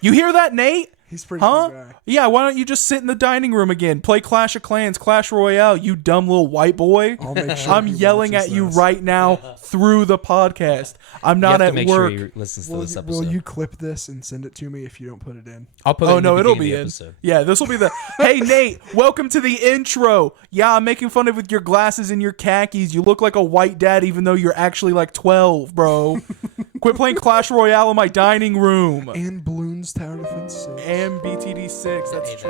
You hear that, Nate? He's a pretty cool guy. Yeah, why don't you just sit in the dining room again? Play Clash of Clans, Clash Royale, you dumb little white boy. I'll make sure I'm he yelling at watches you this. right now through the podcast. I'm not you have at to make work. Sure he listens to Will, this you, episode. will you clip this and send it to me if you don't put it in? I'll put it in the it'll beginning be of the in. episode. Yeah, this will be the. Hey, Nate, welcome to the intro. Yeah, I'm making fun of with your glasses and your khakis. You look like a white dad, even though you're actually like 12, bro. Quit playing Clash Royale in my dining room. And Bloons Tower Defense 6. And BTD 6. That's Hey, true.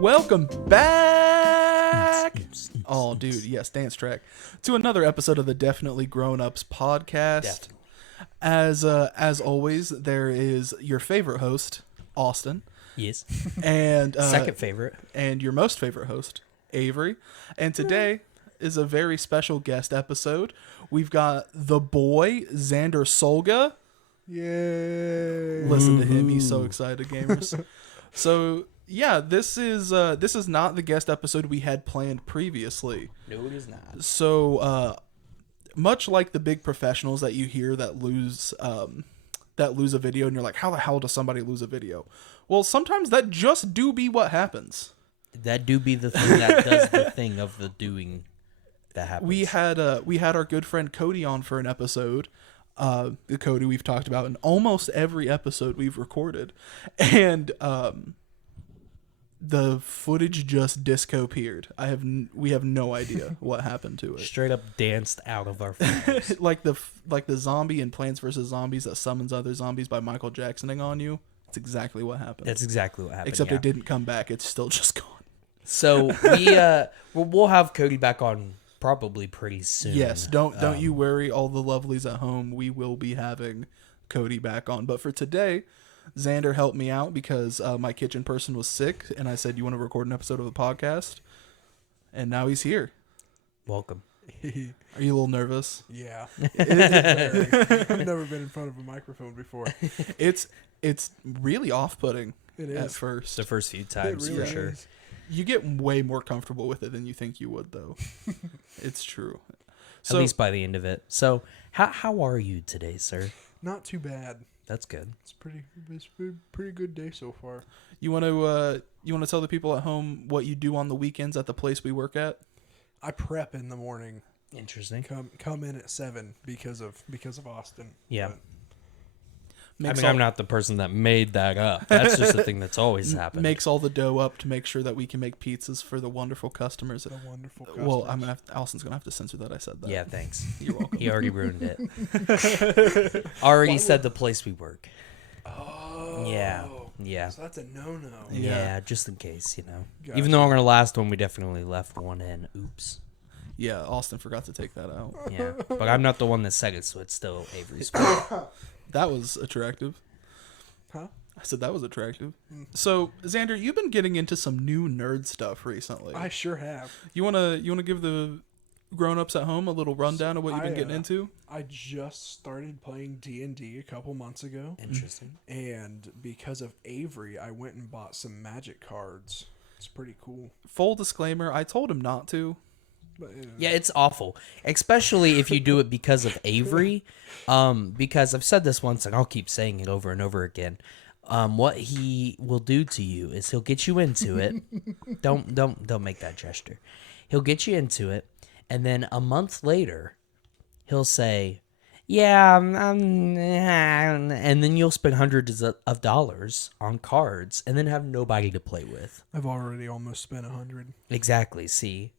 Welcome back. Oh, dude, yes, dance track to another episode of the Definitely Grown Ups podcast. Definitely. As always, there is your favorite host, Austin, Yes. and Second favorite. and your most favorite host, Avery. And today is a very special guest episode. We've got the boy, Zander Solga. Yay. Listen to him. He's so excited, gamers. So, yeah, this is not the guest episode we had planned previously. No, it is not. So, much like the big professionals that you hear that lose a video and you're like, how the hell does somebody lose a video? Well, sometimes that just do be what happens. That do be the thing that does the thing of the doing that happens. We had our good friend Cody on for an episode. The Cody we've talked about in almost every episode we've recorded, and the footage just disappeared. We have no idea what happened to it. straight up danced out of our phones. like the zombie in Plants vs. Zombies that summons other zombies by Michael Jacksoning on you. It's exactly what happened. That's exactly what happened. Except yeah. it didn't come back. It's still just gone. So we'll have Cody back on probably pretty soon. Yes, don't you worry, all the lovelies at home. We will be having Cody back on. But for today, Zander helped me out because my kitchen person was sick, and I said, "You want to record an episode of the podcast?" And now he's here. Welcome. Are you a little nervous? Yeah. I've never been in front of a microphone before. It's really off-putting It at is. first. The first few times really for sure. is. You get way more comfortable with it than you think you would, though. It's true. At least by the end of it. So how are you today, sir? Not too bad. That's good. It's a pretty good day so far. You want to tell the people at home what you do on the weekends at the place we work at? I prep in the morning. Interesting. Come in at 7 because of Austin. Yeah. But I'm not the person that made that up. That's just the thing that's always happened. Makes all the dough up to make sure that we can make pizzas for the wonderful customers. the wonderful customers. Well, Allison's gonna have to censor that I said that. Yeah, thanks. You're welcome. He already ruined it. Already said the place we work. Oh. Yeah. So that's a no-no. Yeah, just in case, you know. Gotcha. Even though on our last one, we definitely left one in. Oops. Yeah, Austin forgot to take that out. Yeah. But I'm not the one that said it, so it's still Avery's fault. That was attractive. Huh? I said that was attractive. So, Xander, you've been getting into some new nerd stuff recently. I sure have. You wanna give the grown-ups at home a little rundown of what you've been I, getting into? I just started playing D&D a couple months ago. Interesting. And because of Avery, I went and bought some magic cards. It's pretty cool. Full disclaimer, I told him not to. But, Yeah, it's awful, especially if you do it because of Avery. Because I've said this once, and I'll keep saying it over and over again. What he will do to you is he'll get you into it. Don't make that gesture. He'll get you into it, and then a month later, he'll say, "Yeah," and then you'll spend hundreds of dollars on cards, and then have nobody to play with. I've already almost spent 100. Exactly. See.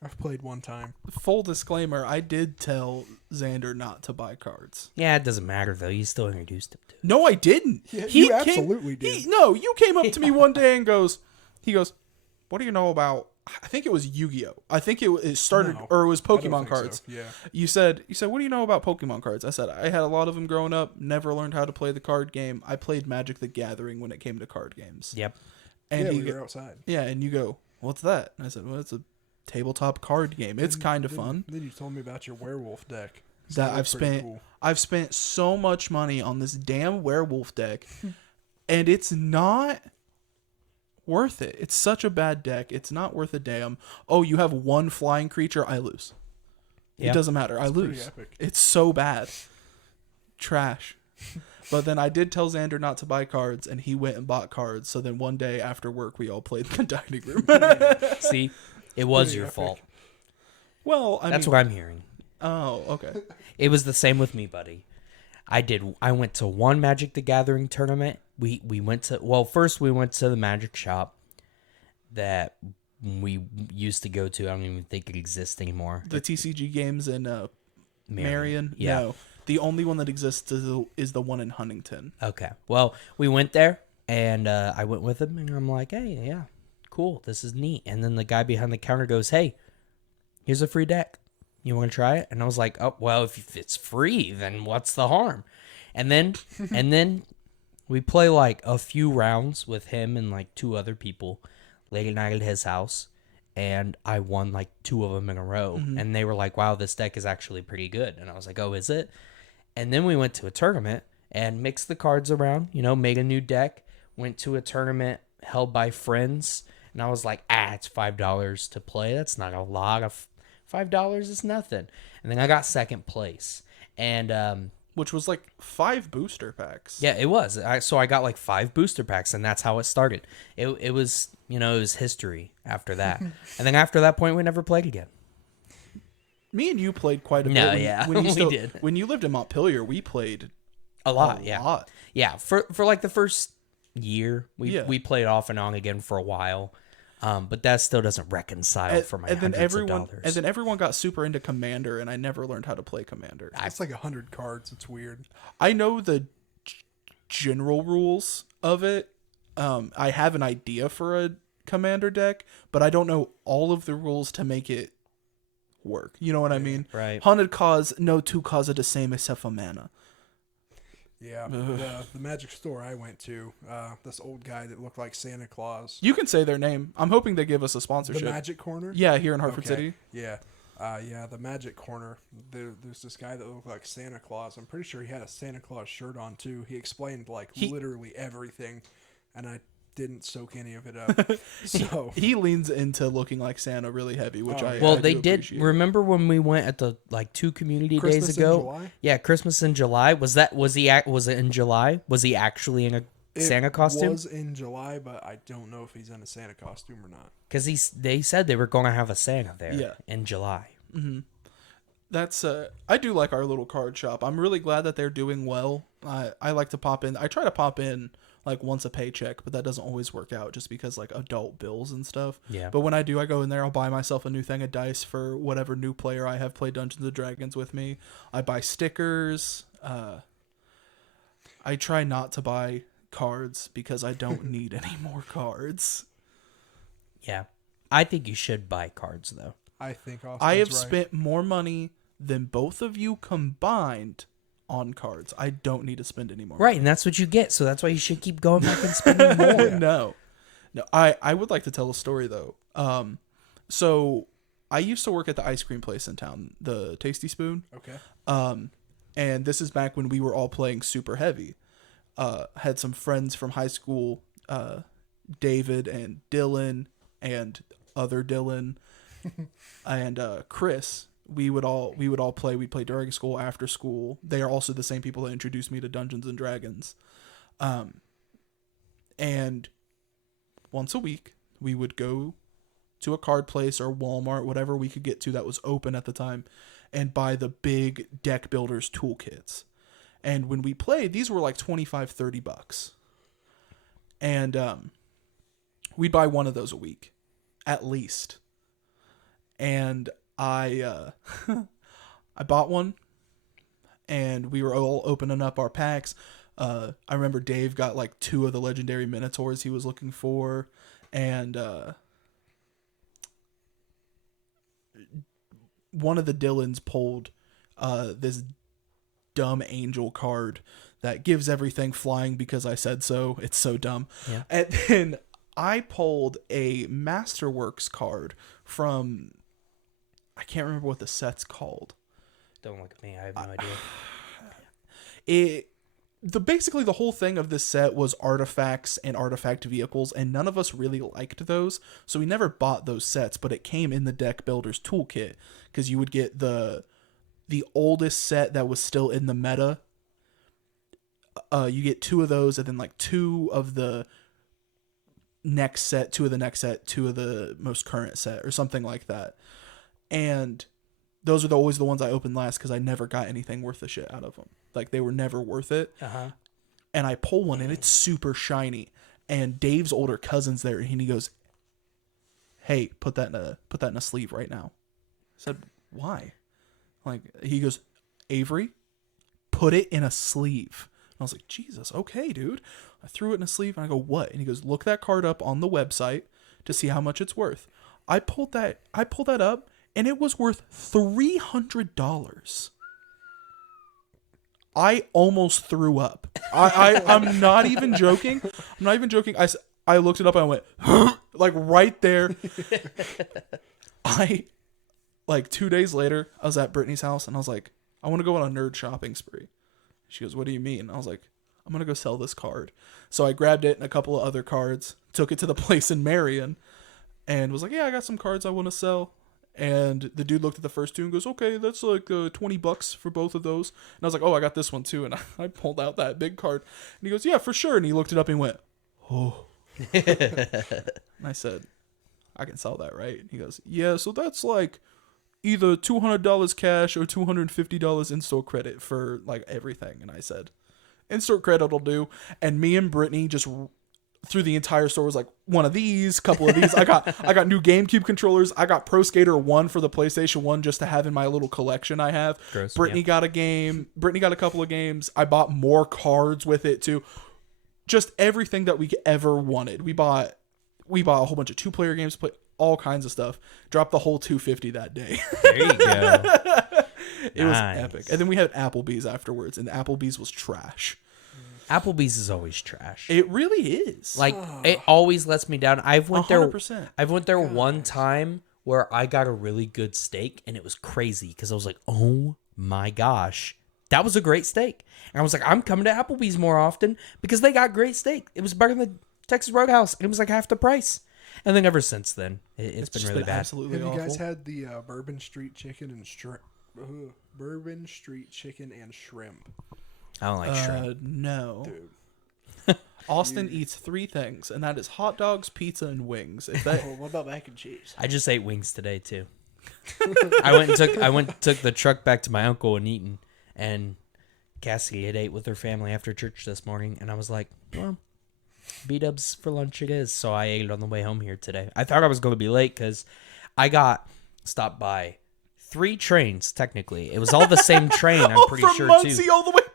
I've played one time. Full disclaimer, I did tell Xander not to buy cards. Yeah, it doesn't matter though. You still introduced him to it. No, I didn't. Yeah, you absolutely did. You came up to me one day and he goes, "What do you know about?" I think it was Yu-Gi-Oh. I think it started, No, or it was I don't Pokemon think cards. so. Yeah. You said, "What do you know about Pokemon cards?" I said, "I had a lot of them growing up. Never learned how to play the card game. I played Magic the Gathering when it came to card games." Yep. And Yeah, he we were outside. yeah, and you go, "What's that?" And I said, "Well, it's a tabletop card game. It's kind of fun." Then you told me about your werewolf deck. That Sounded pretty cool. I've spent so much money on this damn werewolf deck. and it's not worth it. It's such a bad deck. It's not worth a damn. Oh, you have one flying creature, I lose. Yeah. It doesn't matter. I It's pretty lose. epic. It's so bad. Trash. But then I did tell Xander not to buy cards, and he went and bought cards. So then one day after work, we all played in the dining room. See, it was Pretty your epic. fault. Well, I That's mean, what I'm hearing. oh, okay. It was the same with me, buddy. I went to one Magic the Gathering tournament. We went to, well, first we went to the magic shop that we used to go to. I don't even think it exists anymore. The TCG games in Marion? Yeah. No. The only one that exists is the one in Huntington. Okay. Well, we went there, and I went with him, and I'm like, hey, yeah, cool. This is neat. And then the guy behind the counter goes, hey, here's a free deck. You want to try it? And I was like, oh, well, if it's free, then what's the harm? And then we play like a few rounds with him and like two other people late at night at his house. And I won like two of them in a row. Mm-hmm. And they were like, wow, this deck is actually pretty good. And I was like, oh, is it? And then we went to a tournament and mixed the cards around, made a new deck, went to a tournament held by friends. And I was like, it's $5 to play. That's not a lot of $5 is nothing. And then I got second place. And Which was like 5 booster packs. yeah, it was. So I got like 5 booster packs, and that's how it started. It was, it was history after that. And then after that point, we never played again. Me and you played quite a bit. No, when, yeah, when you we did. When you lived in Montpelier, we played A lot, a yeah. lot. Yeah, for like the first year, Yeah. we played off and on again for a while. But that still doesn't reconcile for my hundreds of dollars. And then everyone got super into Commander, and I never learned how to play Commander. It's like 100 cards. It's weird. I know the general rules of it. I have an idea for a Commander deck, but I don't know all of the rules to make it work. You know what I mean? Right. Haunted Cause, no 2 cause are the same except for mana. Yeah, the magic store I went to, this old guy that looked like Santa Claus. You can say their name. I'm hoping they give us a The sponsorship. Magic Corner? Yeah, here in Hartford Okay. City. Yeah. The Magic Corner. There's this guy that looked like Santa Claus. I'm pretty sure he had a Santa Claus shirt on, too. He explained, literally everything, and I didn't soak any of it up. So He leans into looking like Santa really heavy, which I Well, I they do did. appreciate. Remember when we went at the like 2 community Christmas days in ago? July? Yeah, Christmas in July. Was it in July? Was he actually in a Santa costume? It was in July, but I don't know if he's in a Santa costume or not. Because they said they were going to have a Santa there Yeah. in July. That's I do like our little card shop. I'm really glad that they're doing well. I like to pop in. I try to pop in like once a paycheck, but that doesn't always work out just because like adult bills and stuff. Yeah. But when I do, I go in there, I'll buy myself a new thing of dice for whatever new player I have played Dungeons and Dragons with me. I buy stickers. I try not to buy cards because I don't need any more cards. Yeah. I think you should buy cards, though. I think Austin's I have right. spent more money than both of you combined on cards. I don't need to spend any more. Right, and that's what you get, so that's why you should keep going back and spending more. Money. No. I would like to tell a story though. So I used to work at the ice cream place in town, the Tasty Spoon. Okay. And this is back when we were all playing super heavy. Had some friends from high school, David and Dylan and other Dylan and Chris. We would all play. We'd play during school, after school. They are also the same people that introduced me to Dungeons and Dragons. And once a week, we would go to a card place or Walmart, whatever we could get to that was open at the time, and buy the big deck builders toolkits. And when we played, these were like $25-$30. And we'd buy one of those a week, at least. And I bought one, and we were all opening up our packs. I remember Dave got like 2 of the legendary Minotaurs he was looking for, and one of the Dylans pulled this dumb angel card that gives everything flying because I said so. It's so dumb. Yeah. And then I pulled a Masterworks card from, I can't remember what the set's called. Don't look at me. I have no idea. basically the whole thing of this set was artifacts and artifact vehicles, and none of us really liked those, so we never bought those sets. But it came in the deck builder's toolkit, because you would get the oldest set that was still in the meta. You get 2 of those, and then like 2 of the next set, 2 of the next set, 2 of the most current set, or something like that. And those are always the ones I opened last, because I never got anything worth the shit out of them. Like, they were never worth it. And I pull one, and it's super shiny. And Dave's older cousin's there, and he goes, "Hey, put that in a sleeve right now." I said, "Why?" Like, he goes, "Avery, put it in a sleeve." And I was like, "Jesus, okay, dude." I threw it in a sleeve, and I go, "What?" And he goes, "Look that card up on the website to see how much it's worth." I pulled that up, and it was worth $300. I almost threw up. I'm not even joking. I looked it up and I went, like, right there. Like 2 days later, I was at Brittany's house, and I was like, "I want to go on a nerd shopping spree." She goes, "What do you mean?" And I was like, "I'm going to go sell this card." So I grabbed it and a couple of other cards, took it to the place in Marion, and was like, "Yeah, I got some cards I want to sell." And the dude looked at the first 2 and goes, "Okay, that's like $20 for both of those." And I was like, "Oh, I got this one too." And I pulled out that big card. And he goes, "Yeah, for sure." And he looked it up and he went, "Oh." And I said, "I can sell that, right?" And he goes, "Yeah, so that's like either $200 cash or $250 in-store credit for like everything." And I said, "In-store credit will do." And me and Brittany just through the entire store was like, "One of these, couple of these." I got new GameCube controllers. I got Pro Skater 1 for the PlayStation 1 just to have in my little collection I have. Gross, Brittany got a game. Brittany got a couple of games. I bought more cards with it too. Just everything that we ever wanted. We bought a whole bunch of 2-player games, play all kinds of stuff. Dropped the whole $250 that day. There you go. It was epic. And then we had Applebee's afterwards, and Applebee's was trash. Applebee's is always trash. It really is. Like, it always lets me down. I've went there 100%. one time where I got a really good steak, and it was crazy because I was like, "Oh my gosh, that was a great steak." And I was like, "I'm coming to Applebee's more often because they got great steak. It was better than Texas Roadhouse, and it was like half the price." And then ever since then, it's been really bad. Absolutely Have awful. you guys had the Bourbon Street chicken and shrimp? Bourbon Street chicken and shrimp. I don't like shrimp. No. Dude. Austin eats 3 things, and that is hot dogs, pizza, and wings. If that, What about mac and cheese? I just ate wings today too. I went and took the truck back to my uncle in Eaton, and Cassie had ate with her family after church this morning, and I was like, "Well, B-dubs for lunch it is." So I ate it on the way home here today. I thought I was going to be late because I got stopped by 3 trains. Technically, it was all the same train. I'm pretty from sure Muncie too. all the way back.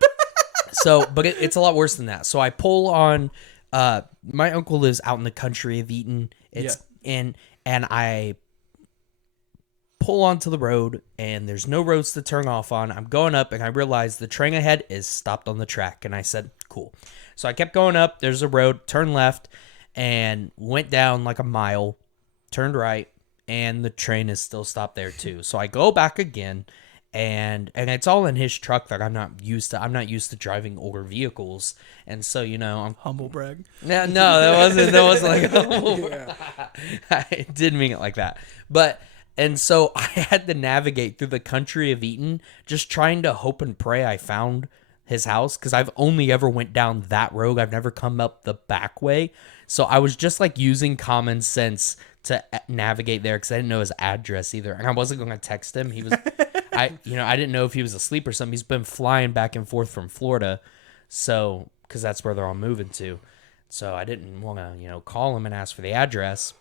So, but it's a lot worse than that. So I pull on. My uncle lives out in the country of Eaton. It's and I pull onto the road, and there's no roads to turn off on. I'm going up, and I realize the train ahead is stopped on the track. And I said, "Cool." So I kept going up. There's a road. Turn left, and went down like a mile. Turned right, and the train is still stopped there too. So I go back again. And it's all in his truck that I'm not used to. I'm not used to driving older vehicles, and so I'm Humble brag. no, that wasn't like humble brag. I didn't mean it like that. And so I had to navigate through the country of Eaton, just trying to hope and pray I found his house, because I've only ever went down that road. I've never come up the back way, so I was just like using common sense to navigate there because I didn't know his address either, and I wasn't going to text him. He was. I didn't know if he was asleep or something. He's been flying back and forth from Florida, so because that's where they're all moving to. So I didn't want to, call him and ask for the address.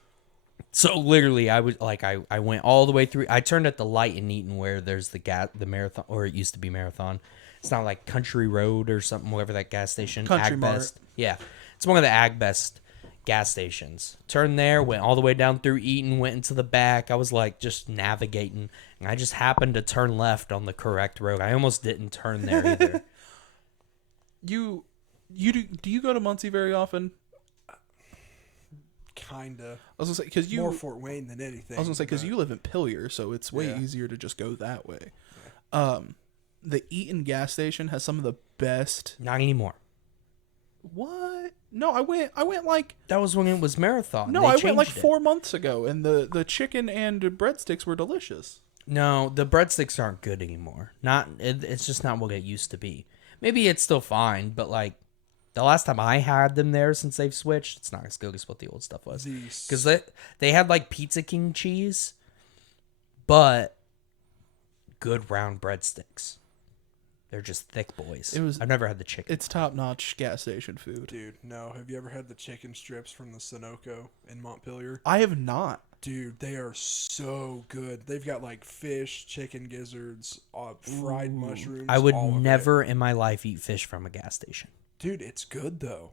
So literally, I went all the way through. I turned at the light in Eaton where there's the Marathon, or it used to be Marathon. It's not like Country Road or something, whatever that gas station. Country Mart. Best. Yeah, it's one of the Ag Best gas stations. Turned there, went all the way down through Eaton, went into the back. I was like just navigating, and I just happened to turn left on the correct road. I almost didn't turn there either. Do you go to Muncie very often? Kinda. I was gonna say because More Fort Wayne than anything. I was gonna say because you live in Pillier, so it's way easier to just go that way. the Eaton gas station has some of the best. Not anymore. What? No, I went like That was when it was Marathon. no, They I went like changed it. 4 months ago, and the chicken and breadsticks were delicious. No, the breadsticks aren't good anymore. It's just not what it used to be. Maybe it's still fine, but like the last time I had them there since they've switched, it's not as good as what the old stuff was. Because they had like Pizza King cheese, but good round breadsticks. They're just thick boys. I've never had the chicken. It's top notch gas station food. Dude, no. Have you ever had the chicken strips from the Sunoco in Montpelier? I have not. Dude, they are so good. They've got like fish, chicken gizzards, fried mushrooms. I would all of never it. in my life eat fish from a gas station. Dude, it's good though.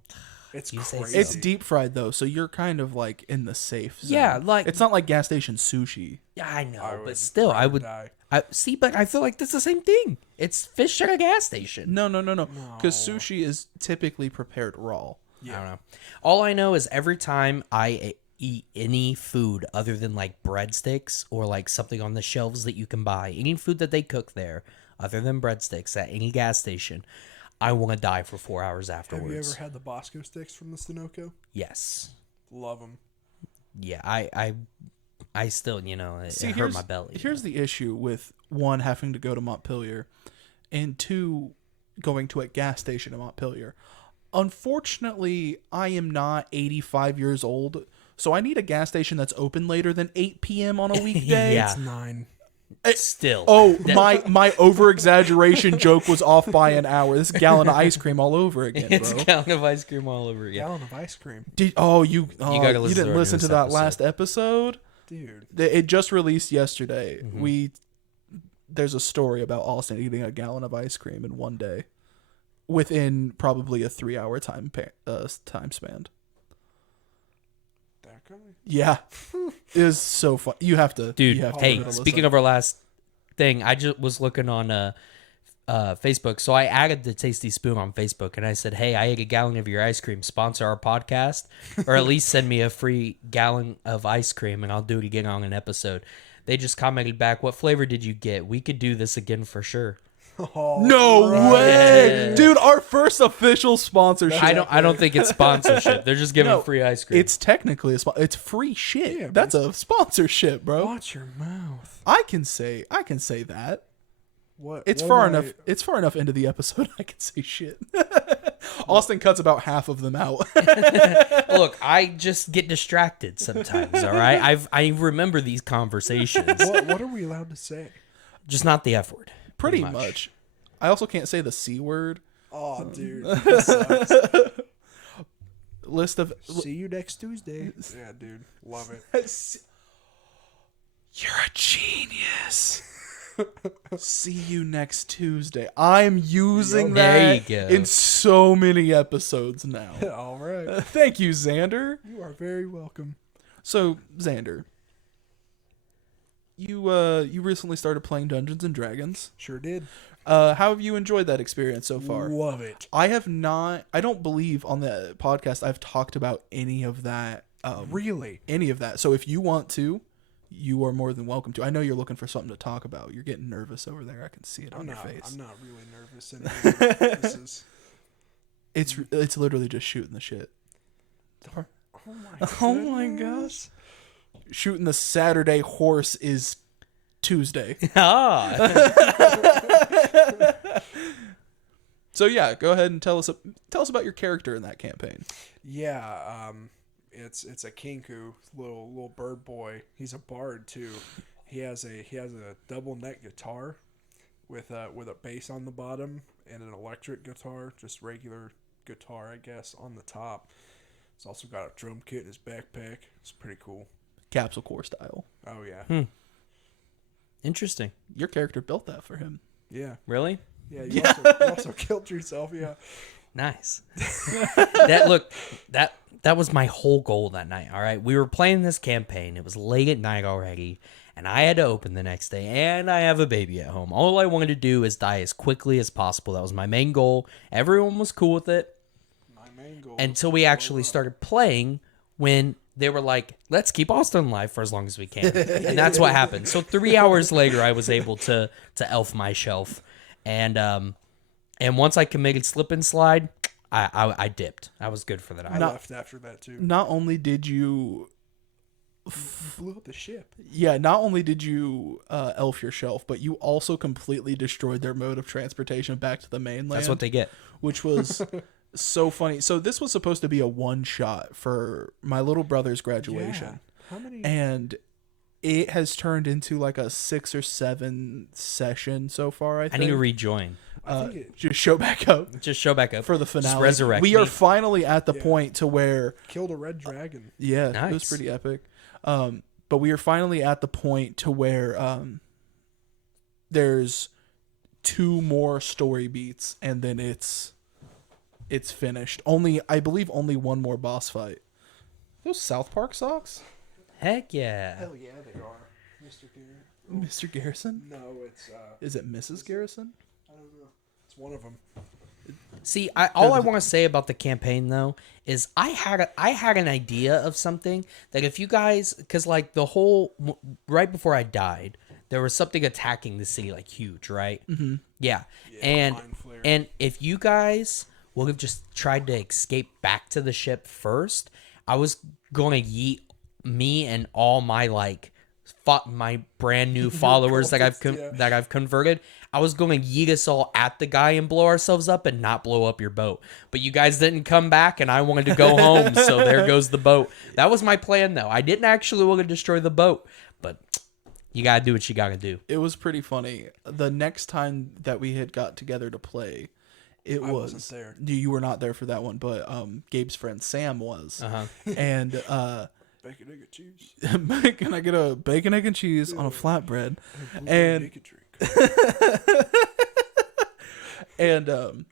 It's You say crazy. so. It's deep fried though, so you're kind of like in the safe zone. Yeah, like- it's not like gas station sushi. Yeah, I know, I but would still, I rather would. die. I see, but I feel like that's the same thing. It's fish at a gas station. No. Because sushi is typically prepared raw. I don't know. All I know is every time I eat any food other than like breadsticks or like something on the shelves that you can buy, any food that they cook there other than breadsticks at any gas station, I want to die for 4 hours afterwards. Have you ever had the Bosco sticks from the Sunoco? Yes. Love them. Yeah, I still, it hurt here's- my belly. Here's the issue with one, having to go to Montpelier, and two, going to a gas station in Montpelier. Unfortunately, I am not 85 years old, so I need a gas station that's open later than 8 p.m. on a weekday. Yeah. It's 9. Still. Oh, my over-exaggeration joke was off by an hour. This is a gallon of ice cream all over again, It's bro. a gallon of ice cream all over again. Gallon of ice cream. You gotta listen to didn't our listen to newest that episode. last episode? Dude. It just released yesterday. Mm-hmm. There's a story about Austin eating a gallon of ice cream in one day, within probably a 3-hour time span. That guy? Yeah, it is so fun. You have to, Dude, You have to hey, give it a speaking listen. of our last thing, I just was looking on Facebook. So I added the Tasty Spoon on Facebook, and I said, hey, I ate a gallon of your ice cream. Sponsor our podcast, or at least send me a free gallon of ice cream, and I'll do it again on an episode. They just commented back, what flavor did you get? We could do this again for sure. No way, Yeah. dude! Our first official sponsorship. I don't think it's sponsorship. They're just giving No, free ice cream. It's technically it's free shit. Yeah, but That's a sponsorship, bro. Watch your mouth. I can say that. What? It's what far am I- enough. It's far enough into the episode. I can say shit. Austin cuts about half of them out. Look, I just get distracted sometimes. All right, I remember these conversations, What are we allowed to say? just not the F word. Pretty much. I also can't say the C word. Oh, dude. That sucks. List of See you next Tuesday. Yeah, dude. Love it. You're a genius. See you next Tuesday. I'm using There you that go. in so many episodes now. All right. Thank you, Zander. You are very welcome. So, Zander, you recently started playing Dungeons and Dragons. Sure did. How have you enjoyed that experience so far? Love it. I have not. I don't believe on the podcast I've talked about any of that. Really? Any of that. So if you want to, you are more than welcome to. I know you're looking for something to talk about. You're getting nervous over there. I can see it on your face. I'm not really nervous anymore. This is. It's literally just shooting the shit. Oh my. Oh my gosh. Shooting the Saturday horse is Tuesday. Ah, So yeah, go ahead and tell us about your character in that campaign. Yeah. It's a kinku, little bird boy. He's a bard too. He has a double neck guitar with a bass on the bottom and an electric guitar, just regular guitar, I guess, on the top. He's also got a drum kit in his backpack. It's pretty cool. Capsule Core style. Oh yeah. interesting. Your character built that for him. Yeah. Really Yeah. You also killed yourself. Yeah. nice. That was my whole goal that night. All right, we were playing this campaign. It was late at night already, and I had to open the next day. And I have a baby at home. All I wanted to do is die as quickly as possible. That was my main goal. Everyone was cool with it. My main goal. Until we actually started playing, when they were like, let's keep Austin alive for as long as we can. And that's what happened. So 3 hours later, I was able to elf my shelf. And once I committed slip and slide, I dipped. I was good for the night. I left after that too. Not only did you Blew up the ship. Yeah, not only did you elf your shelf, but you also completely destroyed their mode of transportation back to the mainland. That's what they get. Which was so funny. So this was supposed to be a one-shot for my little brother's graduation. Yeah. How many? And it has turned into like a 6 or 7 session so far, I think. I need to rejoin. Just show back up. Just show back up. For the finale. Just resurrect we me. are finally at the point to where... Killed a red dragon. Yeah, Nice. it was pretty epic. But we are finally at the point to where there's 2 more story beats, and then it's finished. I believe only 1 more boss fight. Those South Park socks? Heck yeah. Hell yeah, they are. Mr. Garrett. Mr. Garrison? No, it's Is it Mrs. Garrison? I don't know. It's one of them. See, all I want to say about the campaign though is I had an idea of something that if you guys, because like right before I died, there was something attacking the city like huge, right? Mm-hmm. Yeah, and if you guys would have just tried to escape back to the ship first, I was going to yeet me and all my my brand new followers that I've converted. I was going to yeet us all at the guy and blow ourselves up and not blow up your boat. But you guys didn't come back and I wanted to go home, so there goes the boat. That was my plan though. I didn't actually want to destroy the boat, but you got to do what you got to do. It was pretty funny. The next time that we had got together to play, I wasn't there. You were not there for that one, but Gabe's friend Sam was. Uh-huh. And Bacon, egg, and cheese. can I get a bacon, egg, and cheese on a flatbread? And and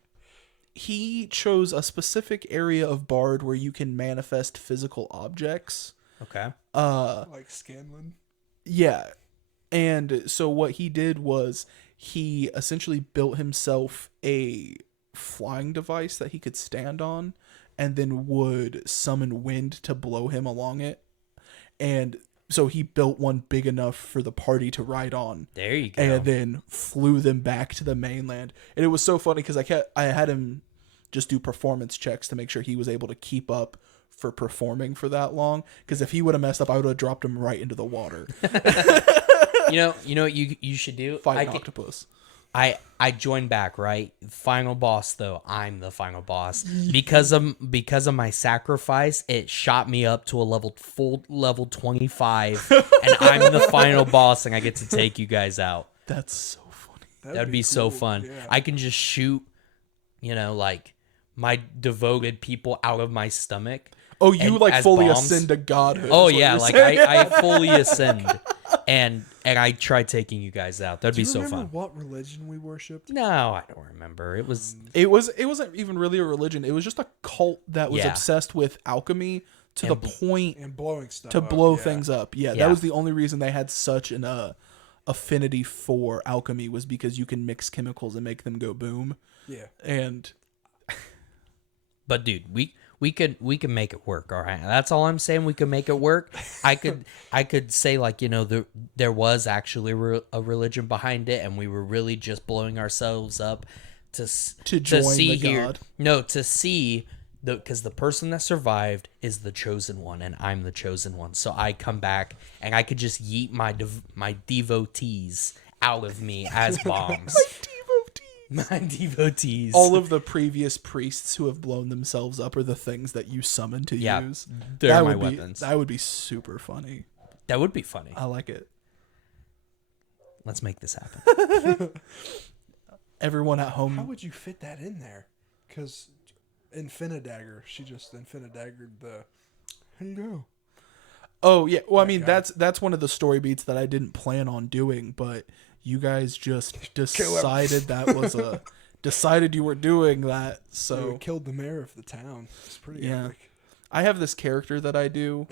he chose a specific area of Bard where you can manifest physical objects. Okay. Like Scanlan. Yeah. And so what he did was he essentially built himself a flying device that he could stand on, and then would summon wind to blow him along it. And so he built one big enough for the party to ride on. There you go. And then flew them back to the mainland. And it was so funny because I had him just do performance checks to make sure he was able to keep up for performing for that long. Because if he would have messed up, I would have dropped him right into the water. You know what you should do? Fight an octopus. I joined back, right? Final boss though, I'm the final boss. Because of my sacrifice, it shot me up to a full level 25 and I'm the final boss and I get to take you guys out. That's so funny. That'd be so fun. Yeah. I can just shoot, like my devoted people out of my stomach. Oh, you and like as fully bombs. ascend to godhood. Oh is what yeah, you're like saying. I fully ascend. And I tried taking you guys out. That'd be so fun. What religion we worshipped? No, I don't remember. It It wasn't even really a religion. It was just a cult that was obsessed with alchemy to the point And blowing stuff to up, blow yeah. things up. Yeah, Yeah. that was the only reason they had such an affinity for alchemy, was because you can mix chemicals and make them go boom. Yeah. And But dude, we can make it work. All right, that's all I'm saying. We can make it work. I could say like there was actually a religion behind it, and we were really just blowing ourselves up to join see the here. god. No, to see because the person that survived is the chosen one, and I'm the chosen one. So I come back and I could just yeet my devotees out of me as bombs. My devotees. All of the previous priests who have blown themselves up are the things that you summon to use. They're my weapons. That would be super funny. That would be funny. I like it. Let's make this happen. Everyone at home. How would you fit that in there? Because Infinidagger, she just Infinidaggered the. Hello. Oh yeah. Well, I mean that's one of the story beats that I didn't plan on doing, but you guys just decided that was decided you were doing that. So We killed the mayor of the town. It's pretty epic. I have this character that I do.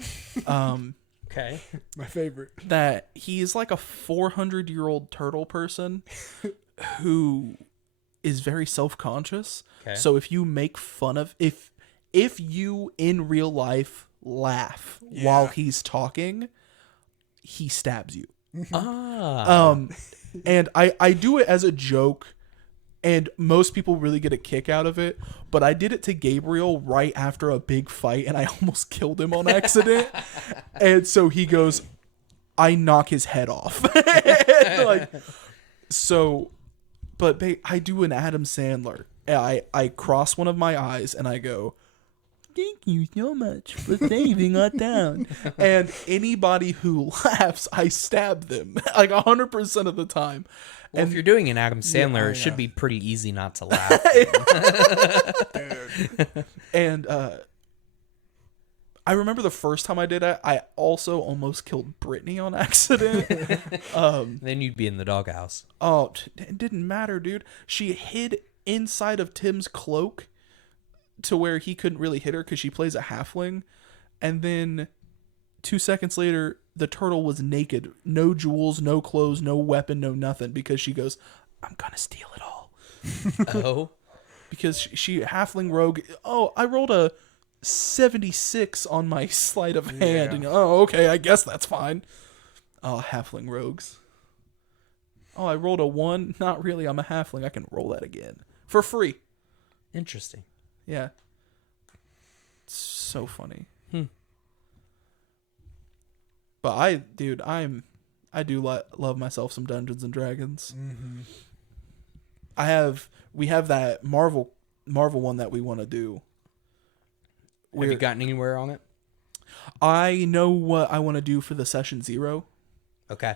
Okay. My favorite. That he is like a 400-year-old turtle person who is very self-conscious. Okay. So if you make fun of if you in real life laugh while he's talking, he stabs you. Ah. And I do it as a joke And most people really get a kick out of it, but I did it to Gabriel right after a big fight, and I almost killed him on accident. And so he goes, I knock his head off. Like, so, but I do an Adam Sandler. I cross one of my eyes and I go, thank you so much for saving our town. And anybody who laughs, I stab them like 100% of the time. Well, And if you're doing an Adam Sandler, it should be pretty easy not to laugh. And I remember the first time I did it, I also almost killed Brittany on accident. Then you'd be in the doghouse. Oh, it didn't matter, dude. She hid inside of Tim's cloak to where he couldn't really hit her because she plays a halfling. And then 2 seconds later, the turtle was naked. No jewels, no clothes, no weapon, no nothing. Because she goes, I'm going to steal it all. Oh? Because she halfling rogue. Oh, I rolled a 76 on my sleight of hand. Yeah. And oh, okay, I guess that's fine. Oh, halfling rogues. Oh, I rolled a 1. Not really. I'm a halfling. I can roll that again for free. Interesting. Yeah. It's so funny. But I do love myself some Dungeons and Dragons. Mm-hmm. We have that Marvel one that we want to do. Have you gotten anywhere on it? I know what I want to do for the session 0. Okay.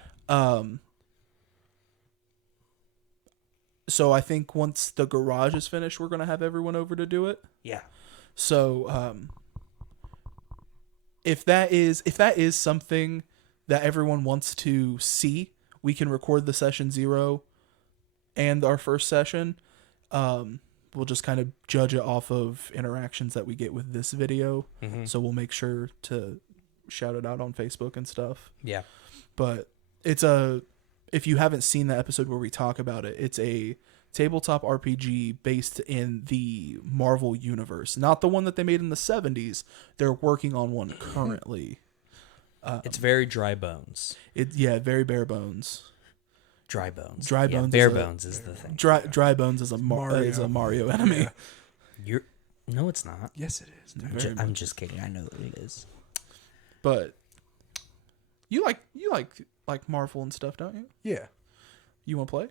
So I think once the garage is finished, we're going to have everyone over to do it. Yeah. So if that is something that everyone wants to see, we can record the session 0 and our first session. We'll just kind of judge it off of interactions that we get with this video. Mm-hmm. So we'll make sure to shout it out on Facebook and stuff. Yeah. But if you haven't seen the episode where we talk about it, it's a tabletop RPG based in the Marvel universe, not the one that they made in the 70s. They're working on one currently. It's very dry bones. Very bare bones. Dry bones. Dry bones. Bare bones is the thing. Dry bones is a Mario. Mario enemy. Yeah. No, it's not. Yes, it is. Dude. I'm just kidding. I know that it is. But you like Marvel and stuff, don't you? Yeah, You want to play?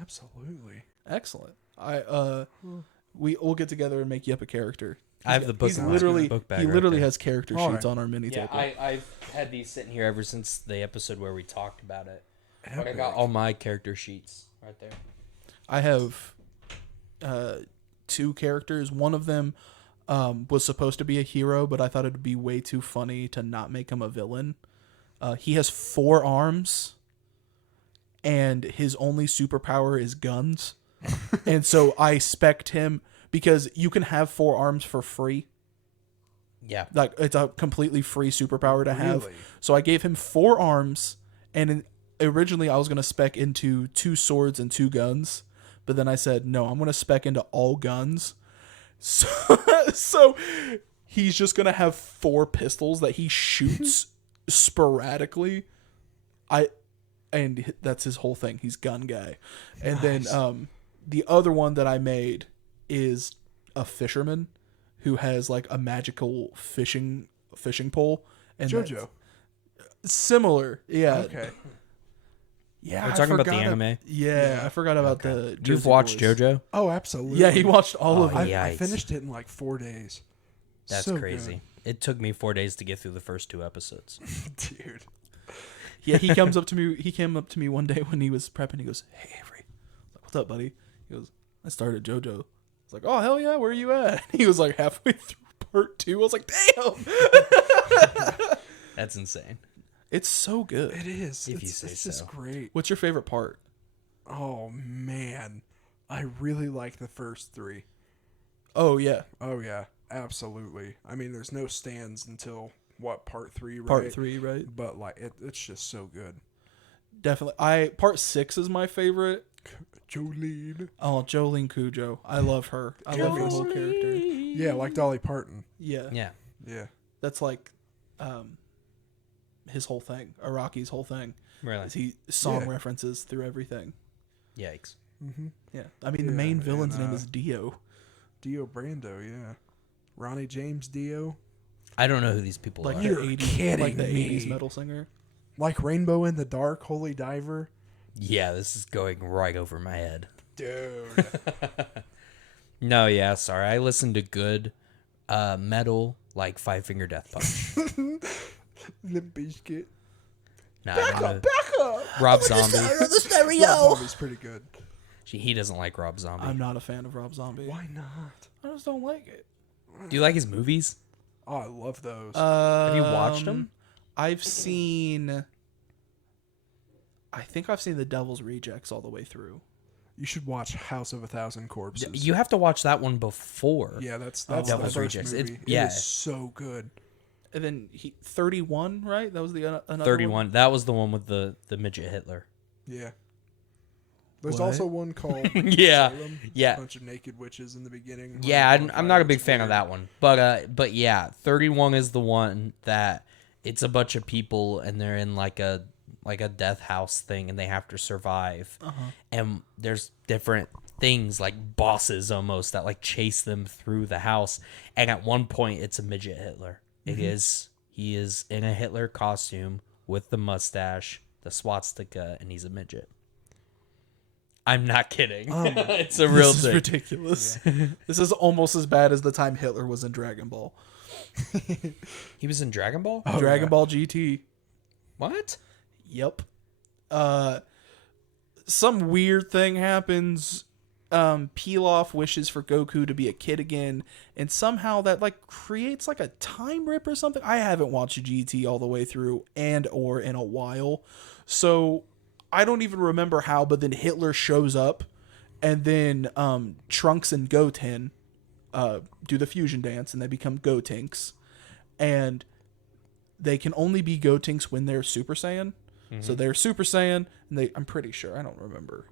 absolutely. Excellent. We'll get together and make you up a character. I have the book. He's in my literally book bag he right literally there. has character All sheets right. on our mini Yeah, table. I've had these sitting here ever since the episode where we talked about it. Like I Epic. got all my character sheets right there. I have 2 characters. One of them was supposed to be a hero, but I thought it'd be way too funny to not make him a villain. He has 4 arms, and his only superpower is guns. And so I spec'd him because you can have 4 arms for free. Yeah. Like, it's a completely free superpower to have. Really? So I gave him 4 arms, and originally I was going to spec into 2 swords and 2 guns, but then I said, no, I'm going to spec into all guns. So he's just going to have 4 pistols that he shoots sporadically. And that's his whole thing. He's gun guy. And Nice. then the other one that I made is a fisherman who has like a magical fishing pole. And JoJo. similar, yeah. Okay. Yeah, We're I talking about the forgot anime? Yeah, I forgot about Okay. the. You've Jersey watched Boys. JoJo? Oh, absolutely. Yeah, he watched all of Oh, it. yeah. I Yikes. finished it in like 4 days. That's So crazy. It took me 4 days to get through the first 2 episodes. good. Dude. Yeah, he comes up to me. He came up to me one day when he was prepping. He goes, "Hey, Avery, I was like, what's up, buddy?" He goes, "I started JoJo." I was like, "Oh hell yeah, where are you at?" He was like halfway through part 2. I was like, "Damn." That's insane. It's so good. It is. If you it's say just so. great. What's your favorite part? Oh, man. I really like the first 3. Oh yeah, Oh, yeah. Absolutely. I mean, there's no stands until, part 3, right? part 3, right? But, like, it's just so good. Definitely. Part 6 is my favorite. Jolene. Oh, Jolene Cujo. I love her. I love her whole character. Yeah, like Dolly Parton. Yeah. Yeah. Yeah. That's like his whole thing. Araki's whole thing. Really? Is he song Yeah. references through everything. Yikes. Mm-hmm. Yeah, I mean the Yeah, main villain's and, name is Dio. Dio Brando, yeah. Ronnie James Dio. I don't know who these people Like are. the You're 80s, kidding like the me. 80s metal singer. Like Rainbow in the Dark, Holy Diver. Yeah, this is going right over my head. Dude. No, yeah, sorry. I listen to good metal like Five Finger Death Punch. Limp Bizkit. Nah, Back up. Rob Zombie. Rob Zombie's pretty good. He doesn't like Rob Zombie. I'm not a fan of Rob Zombie. Why not? I just don't like it. Do you like his movies? Oh, I love those. Have you watched them? I've seen. I think I've seen The Devil's Rejects all the way through. You should watch House of a Thousand Corpses. You have to watch that one before. Yeah, that's Devil's the first Rejects. movie. Yeah. It is so good. And then 31, right? That was the another 31. one? That was the one with the midget Hitler. Yeah. There's What? also one called Yeah. Salem. Yeah. A bunch of naked witches in the beginning. Yeah, I'm not a big fan of It's that one. But yeah, 31 is the one that it's a bunch of people and they're in like a death house thing and they have to survive. And there's different things like bosses almost that like chase them through the house. And at one point it's a midget Hitler. He is in a Hitler costume with the mustache, the swastika, and he's a midget. I'm not kidding. It's a real This is thing. ridiculous. This is almost as bad as the time Hitler was in Dragon Ball. He was in Dragon Ball? Dragon yeah. Ball GT. What? Yep. Some weird thing happens. Pilaf wishes for Goku to be a kid again, and somehow that like creates like a time rip or something. I haven't watched GT all the way through or in a while, so I don't even remember how. But then Hitler shows up, and then Trunks and Goten do the fusion dance, and they become Gotenks, and they can only be Gotenks when they're Super Saiyan. So they're Super Saiyan, and I'm pretty sure, I don't remember.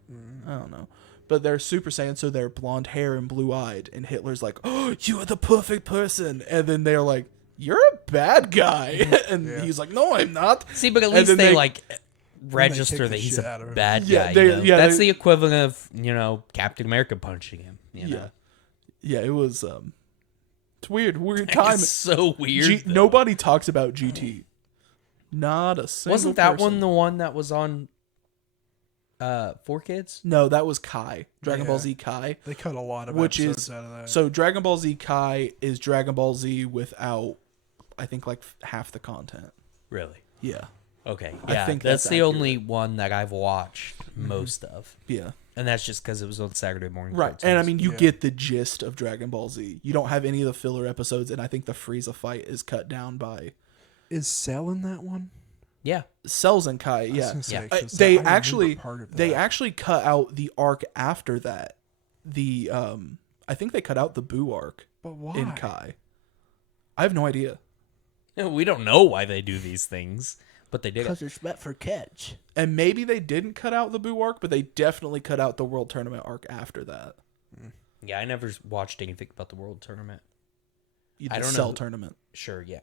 I don't know. But they're Super Saiyan, so they're blonde hair and blue-eyed. And Hitler's like, oh, you are the perfect person. And then they're like, you're a bad guy. And he's like, no, I'm not. See, but at And least then they like register kick that the he's shit out of a him. bad Yeah, guy. That's they- the equivalent of, Captain America punching him. You know? Yeah, it was, it's weird time. It's so weird. though. Nobody talks about GT. Not a single Wasn't that person. one the one that was on 4Kids? No, that was Kai. Dragon Ball Yeah. Z Kai. They cut a lot of Which episodes is out of that. so Dragon Ball Z Kai is Dragon Ball Z without, I think, like half the content. Really? Yeah, Okay. I Yeah, think that's that's the accurate. only one that I've watched most of. yeah, And that's just because it was on Saturday morning. right. And I cartoons. mean, you Yeah. get the gist of Dragon Ball Z. You don't have any of the filler episodes, and I think the Frieza fight is cut down by Is Cell in that one? yeah. Cells and Kai. I was Yeah, gonna say, Yeah. 'cause they I remember actually part of they that. actually cut out the arc after that. The I think they cut out the Boo arc But why? in Kai. I have no idea. We don't know why they do these things, but they did it. it's meant for catch. And maybe they didn't cut out the Boo arc, but they definitely cut out the World Tournament arc after that. Yeah, I never watched anything about the World Tournament. The I don't Cell know. tournament. Sure, yeah.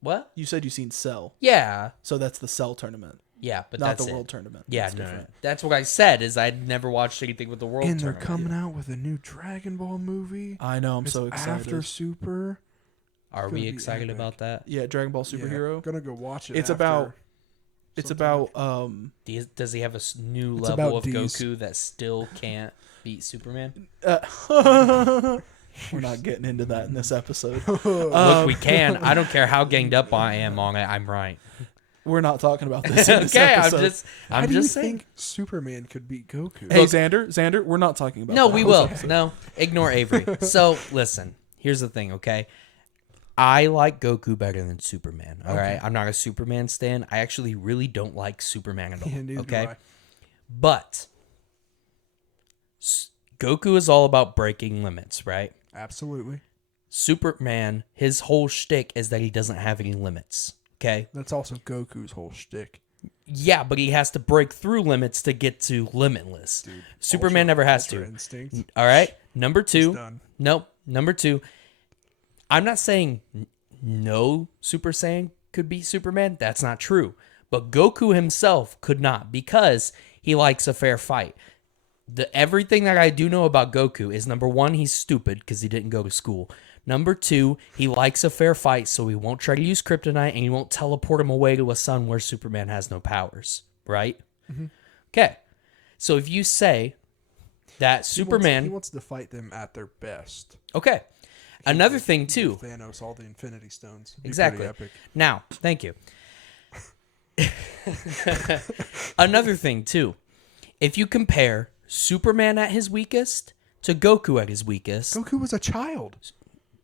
What? You said you seen Cell, Yeah. so that's the Cell tournament, Yeah, but not that's the it. World Tournament. Yeah, That's no, different. that's what I said. Is I'd never watched anything with the World And they're Tournament. coming out with a new Dragon Ball movie. I know. I'm It's so excited. After Super. Are gonna we be excited epic. about that? Yeah, Dragon Ball Yeah, Superhero. gonna go watch it. It's after about- It's something. about Does he have a new It's level about of D's. Goku that still can't beat Superman? We're not getting into that in this episode. Look, we can. I don't care how ganged up I am on it. I'm right. We're not talking about this in this Okay, episode. How I'm do you just saying. think Superman could beat Goku? Hey, Xander, we're not talking about No, that. we will. No, ignore Avery. So listen, here's the thing, okay? I like Goku better than Superman. All right, I'm not a Superman stan. I actually really don't like Superman at all. Yeah, neither do okay, I. but Goku is all about breaking limits, right? Absolutely. Superman, his whole shtick is that he doesn't have any limits. Okay. That's also Goku's whole shtick. Yeah, but he has to break through limits to get to limitless. Superman never has Ultra to. Instinct. All right. Number two. done. Nope. Number two. I'm not saying no Super Saiyan could beat Superman. That's not true. But Goku himself could not because he likes a fair fight. everything that I do know about Goku is, number one, he's stupid because he didn't go to school. Number two, he likes a fair fight, so he won't try to use kryptonite, and he won't teleport him away to a sun where Superman has no powers, right? Okay. So if you say that Superman... He wants to fight them at their best. Okay. Another thing, too. Give Thanos all the Infinity Stones. It'd be Exactly. pretty epic. Now, thank you. Another thing, too. If you compare Superman at his weakest to Goku at his weakest, Goku was a child.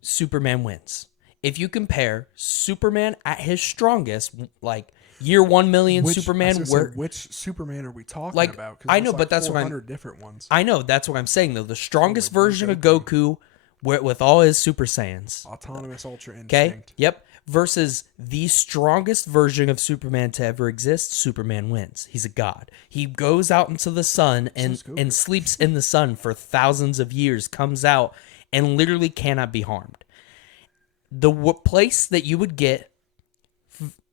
Superman wins. If you compare Superman at his strongest, like year 1 million Superman, Which Superman are we talking like, about? 'Cause I there's know, like but that's what 400 different ones. I know, that's what I'm saying, though. The strongest version of Goku with all his Super Saiyans. Autonomous Ultra Instinct. Okay? Yep. Versus the strongest version of Superman to ever exist, Superman wins. He's a god. He goes out into the sun and sleeps in the sun for thousands of years, comes out, and literally cannot be harmed. The place that you would get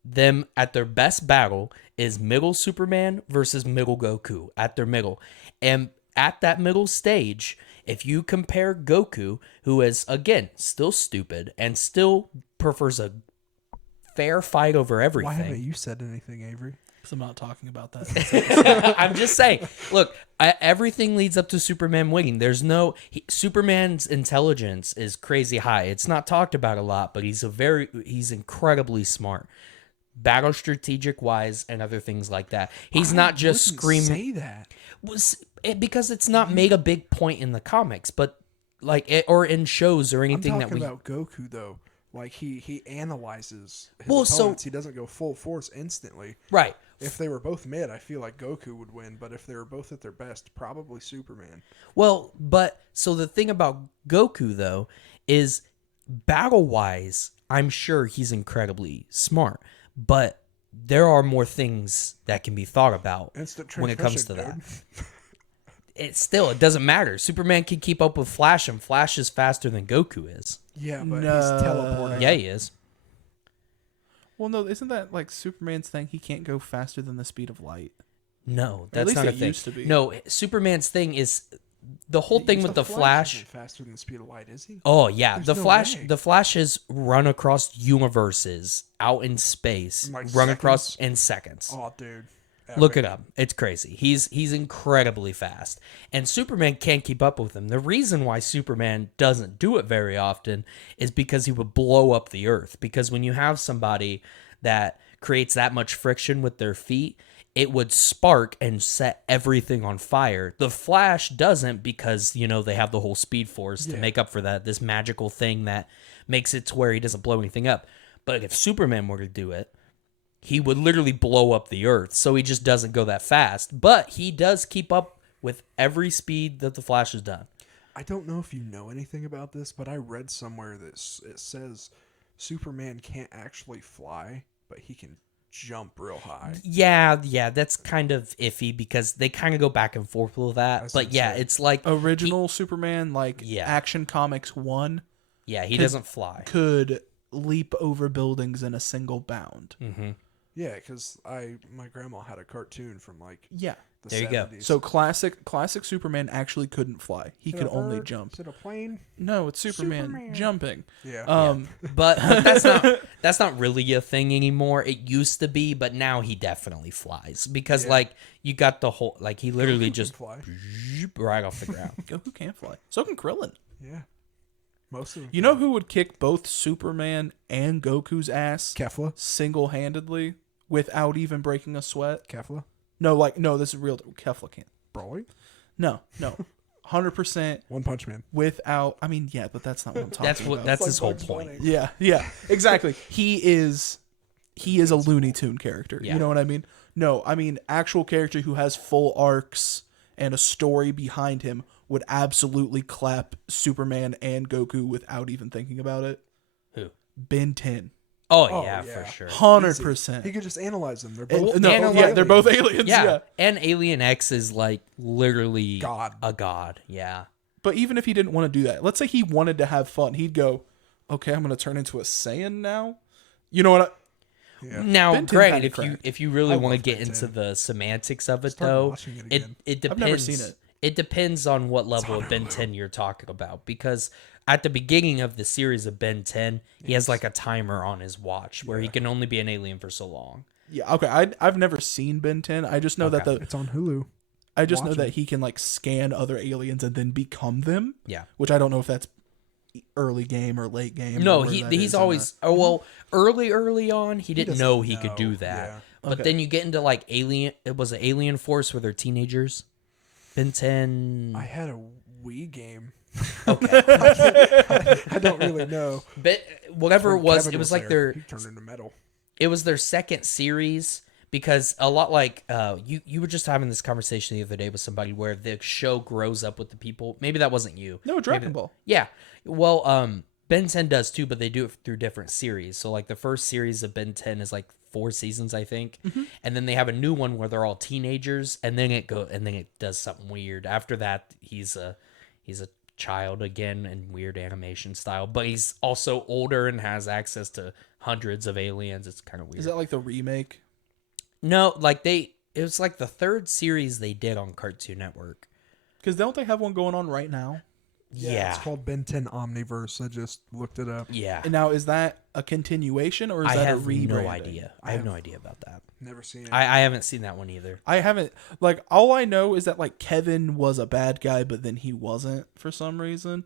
them at their best battle is middle Superman versus middle Goku at their middle. And at that middle stage, if you compare Goku, who is, again, still stupid and still prefers a fair fight over everything. Why haven't you said anything, Avery? Because I'm not talking about that. I'm just saying, look, everything leads up to Superman winning. There's no... Superman's intelligence is crazy high. It's not talked about a lot, but he's incredibly smart. Battle strategic wise and other things like that. He's not just screaming... Say that. Because it's not made a big point in the comics, but or in shows or anything I'm that talking we... about Goku, though. Like, he analyzes his Well, opponents. He doesn't go full force instantly. Right. If they were both mid, I feel like Goku would win. But if they were both at their best, probably Superman. Well, but so the thing about Goku, though, is battle-wise, I'm sure he's incredibly smart. But there are more things that can be thought about when it comes to that. It doesn't matter. Superman can keep up with Flash, and Flash is faster than Goku is. Yeah, but No. he's teleporting. Yeah, he is. Well, no, isn't that like Superman's thing? He can't go faster than the speed of light. No, At that's least not a it thing. used to be. No, Superman's thing is the whole thing with the Flash. Isn't faster than the speed of light, is he? Oh yeah, There's the no Flash. way. The Flash has run across universes out in space, In, like, run across seconds? in seconds. Oh, dude. Look it up. It's crazy. He's incredibly fast, and Superman can't keep up with him. The reason why Superman doesn't do it very often is because he would blow up the Earth. Because when you have somebody that creates that much friction with their feet, it would spark and set everything on fire. The Flash doesn't, because they have the whole Speed Force to make up for that. This magical thing that makes it to where he doesn't blow anything up. But if Superman were to do it, he would literally blow up the Earth. So he just doesn't go that fast. But he does keep up with every speed that the Flash has done. I don't know if you know anything about this, but I read somewhere that it says Superman can't actually fly, but he can jump real high. Yeah, that's kind of iffy because they kind of go back and forth with that. But yeah, it's like... Original Superman, Action Comics 1. Yeah, he doesn't fly. Could leap over buildings in a single bound. Mm-hmm. Yeah, because my grandma had a cartoon from the There you go. 70s. So classic Superman actually couldn't fly. He could only jump. Is it a plane? No, it's Superman jumping. Yeah. But that's not really a thing anymore. It used to be, but now he definitely flies because you got the whole he literally Goku just can fly. right off the ground. Goku can't fly. So can Krillin. Yeah. Most of them. You know who would kick both Superman and Goku's ass Kefla? single-handedly without even breaking a sweat? Kefla? No, this is real. Kefla can't. Broly? No. 100% One Punch Man. without. I mean, yeah, but that's not what I'm talking about. That's It's his like whole Bugs point. Bunny. Yeah, exactly. He is a Looney Tune character. Yeah. You know what I mean? No, I mean actual character who has full arcs and a story behind him would absolutely clap Superman and Goku without even thinking about it. Who? Ben 10. Oh yeah, for sure. 100%. He could just analyze them. They're both They're both aliens. Yeah, and Alien X is literally God. a god. Yeah. But even if he didn't want to do that, let's say he wanted to have fun, he'd go, "Okay, I'm going to turn into a Saiyan now." You know what? Yeah. Now, Ben 10 granted, kinda if you really I want to love get Ben into 10. the semantics of it, Start though, watching it it again. it depends. I've never seen it. It depends on what level of Ben 10 you're talking about, because at the beginning of the series of Ben 10, he has like a timer on his watch where he can only be an alien for so long. Yeah, okay. I've never seen Ben 10. I just know that It's on Hulu. I just know that he can like scan other aliens and then become them. Yeah. Which I don't know if that's early game or late game. No, or where that he's is in always early on he didn't know he could do that. Yeah. But then you get into like it was an Alien Force where they're teenagers. Ben 10. I had a Wii game. Okay. I don't really know. But whatever it was, Kevin it was like there. their He turned into metal. it was their second series, because a lot like you were just having this conversation the other day with somebody where the show grows up with the people. Maybe that wasn't you. No, Dragon Ball. Yeah. Well, Ben 10 does too, but they do it through different series. So like the first series of Ben 10 is like 4 seasons, I think. And then they have a new one where they're all teenagers, and then it does something weird. After that, he's a child again in weird animation style, but he's also older and has access to hundreds of aliens. It's kind of weird. Is that like the remake? No, like it was like the third series they did on Cartoon Network. Because don't they have one going on right now? Yeah. It's called Ben 10 Omniverse. I just looked it up. Yeah. And now, is that a continuation or is I that a have rebranding? no idea. I have no idea about that. Never seen it. I haven't seen that one either. I haven't, like, all I know is that, like, Kevin was a bad guy, but then he wasn't for some reason.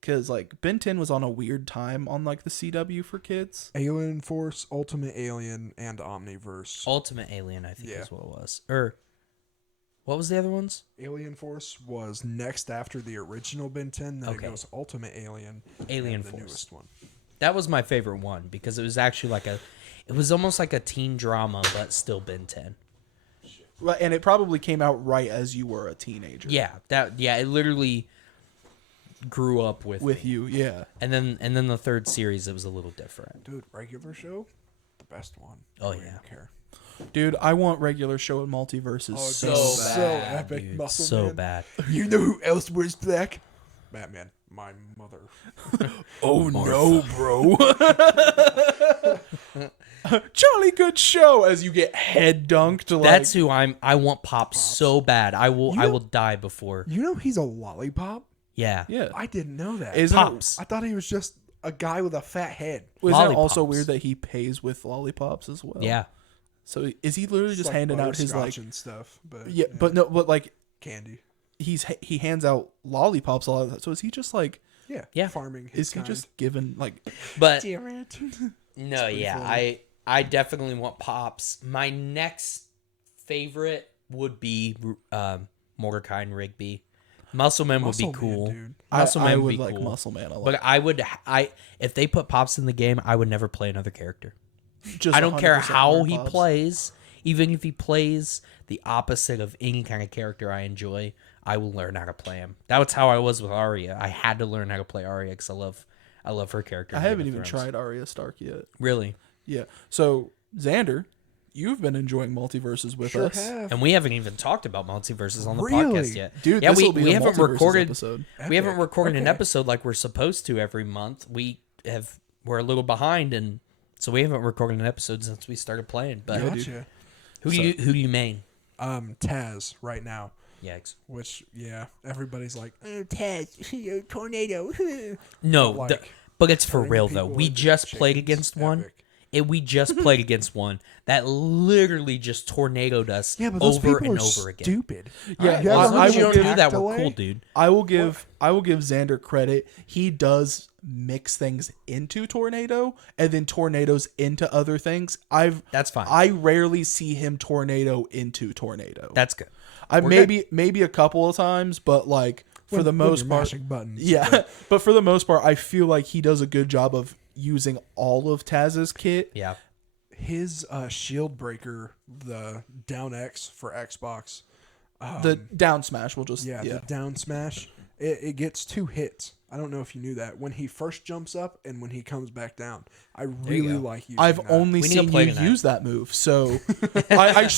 Because, like, Ben 10 was on a weird time on, like, the CW for kids. Alien Force, Ultimate Alien, and Omniverse. Ultimate Alien, I think Yeah. is what it was. Or what was the other ones? Alien Force was next after the original Ben 10. Then Okay. it goes Ultimate Alien. Alien and the Force. newest one. That was my favorite one because it was actually it was almost like a teen drama, but still Ben 10. Right, and it probably came out right as you were a teenager. Yeah, it literally grew up with me. You, yeah. And then the third series, it was a little different. Dude, regular show, the best one. Oh, I don't yeah. even care. Dude, I want regular show and multiverses So so bad, epic, dude. Muscle So Man. bad. You know who else wears black? Batman. My mother. Oh no, bro. Jolly good show as you get head dunked. Like, That's who I want Pops so bad. I will die before. You know he's a lollipop? Yeah. yeah. I didn't know that. Isn't Pops. I thought he was just a guy with a fat head. Is that also Lollipops. weird that he pays with lollipops as well? Yeah. So is he literally just It's like handing out his like? butterscotch and stuff, but Yeah, but no, but like candy. he hands out lollipops a lot of that. So is he just like? Yeah. Farming. His Is he just giving like? But Damn it. no, yeah, I definitely want Pops. My next favorite would be Mordecai and Rigby. Muscle Man would be Muscle Man, cool. dude. Muscle I Man would would be like cool. Muscle Man a lot. But if they put Pops in the game, I would never play another character. Just I don't care 100% how wear he Pops. plays. Even if he plays the opposite of any kind of character I enjoy, I will learn how to play him. That was how I was with Arya. I had to learn how to play Arya because I love her character. I in Game haven't of even Thrones. tried Arya Stark yet. Really. Yeah. So Xander, you've been enjoying multiverses with Sure us. have. And we haven't even talked about multiverses on the Really? podcast yet. Dude, yeah, this we, will be we a haven't multiverses recorded episode. we haven't Epic. recorded an Okay. episode like we're supposed to every month. We're a little behind, and so we haven't recorded an episode since we started playing. But Gotcha. who do you main? Taz right now. Yikes. Which, yeah, everybody's like, Taz, tornado. No, But, but it's for turning real people though. We into just played chickens, against one. epic. We just played against one that literally just tornadoed us Yeah, but those over people and are over again. stupid. Yeah, You I- ever I As long as heard you will don't give- do that, we're Hacked cool, away? dude. I will give Xander credit. He does mix things into tornado and then tornadoes into other things. That's fine. I rarely see him tornado into tornado. That's good. I We're maybe a couple of times, but like for When- the when most you're part, mashing buttons. yeah. But for the most part, I feel like he does a good job of using all of Taz's kit. Yeah. His shield breaker, the down X for Xbox. The down smash will just The down smash. It gets 2 hits. I don't know if you knew that. When he first jumps up and when he comes back down. I really like using I've that. only We need to seen play you tonight. use that move, so I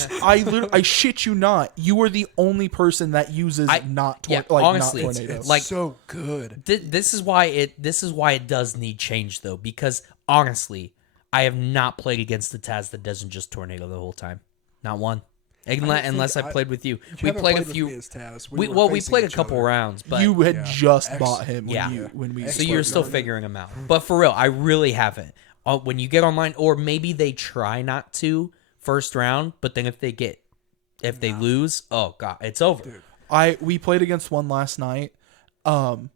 shit you not. You are the only person that uses honestly, not it's tornado. like- so good. This is why it does need change though, because honestly, I have not played against the Taz that doesn't just tornado the whole time. Not one. Unless I played with you. You We haven't played a with few. me as Taz. We were we facing played a each couple other. rounds, but you had yeah. just bought him when Yeah. when we. so you're still Started. figuring them out. But for real, I really haven't. When you get online, or maybe they try not to first round, but then if they lose, oh god, it's over. Dude. We played against one last night, and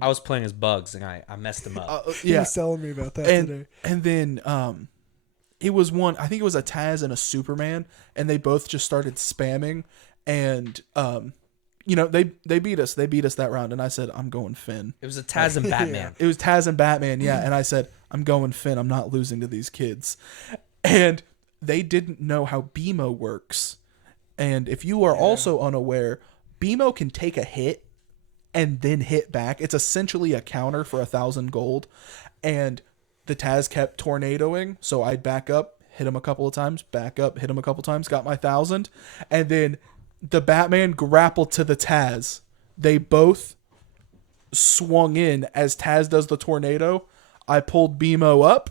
I was playing as Bugs and I messed him up. He yeah, was telling me about that today. and then it was one. I think it was a Taz and a Superman, and they both just started spamming, and they beat us. They beat us that round, and I said I'm going Finn. It was a Taz and Batman. It was Taz and Batman, yeah, and I said I'm going Finn. I'm not losing to these kids, and they didn't know how BMO works. And if you are also unaware, BMO can take a hit and then hit back. It's essentially a counter for 1,000 gold. And the Taz kept tornadoing, so I'd back up, hit him a couple of times, back up, hit him a couple of times, got my 1,000. And then the Batman grappled to the Taz. They both swung in as Taz does the tornado. I pulled BMO up.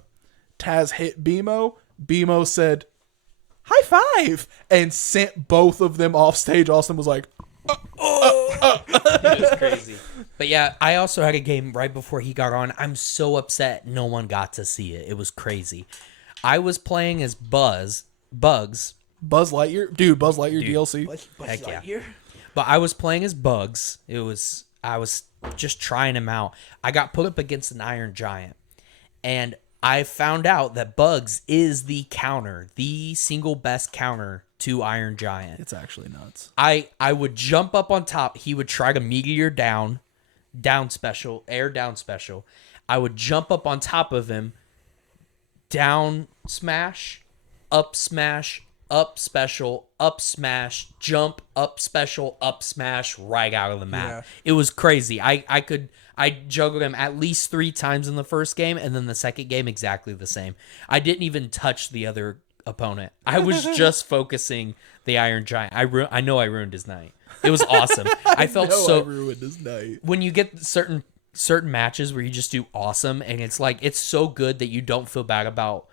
Taz hit BMO. BMO said, "High five!" and sent both of them off stage. Austin was like, It was crazy. But yeah, I also had a game right before he got on. I'm so upset no one got to see it. It was crazy. I was playing as Bugs. Buzz Lightyear? Dude, Buzz Lightyear DLC. Heck yeah. But I was playing as Bugs. I was just trying him out. I got put up against an Iron Giant. And I found out that Bugs is the counter, the single best counter to Iron Giant. It's actually nuts. I would jump up on top. He would try to meteor down special, air down special. I would jump up on top of him, down smash, up special, up smash, jump, up special, up smash, right out of the map. Yeah. It was crazy. I juggled him at least 3 times in the first game, and then the second game exactly the same. I didn't even touch the other opponent. I was just focusing the Iron Giant. I know I ruined his night. It was awesome. I felt I ruined his night. when you get certain matches where you just do awesome, and it's like it's so good that you don't feel bad about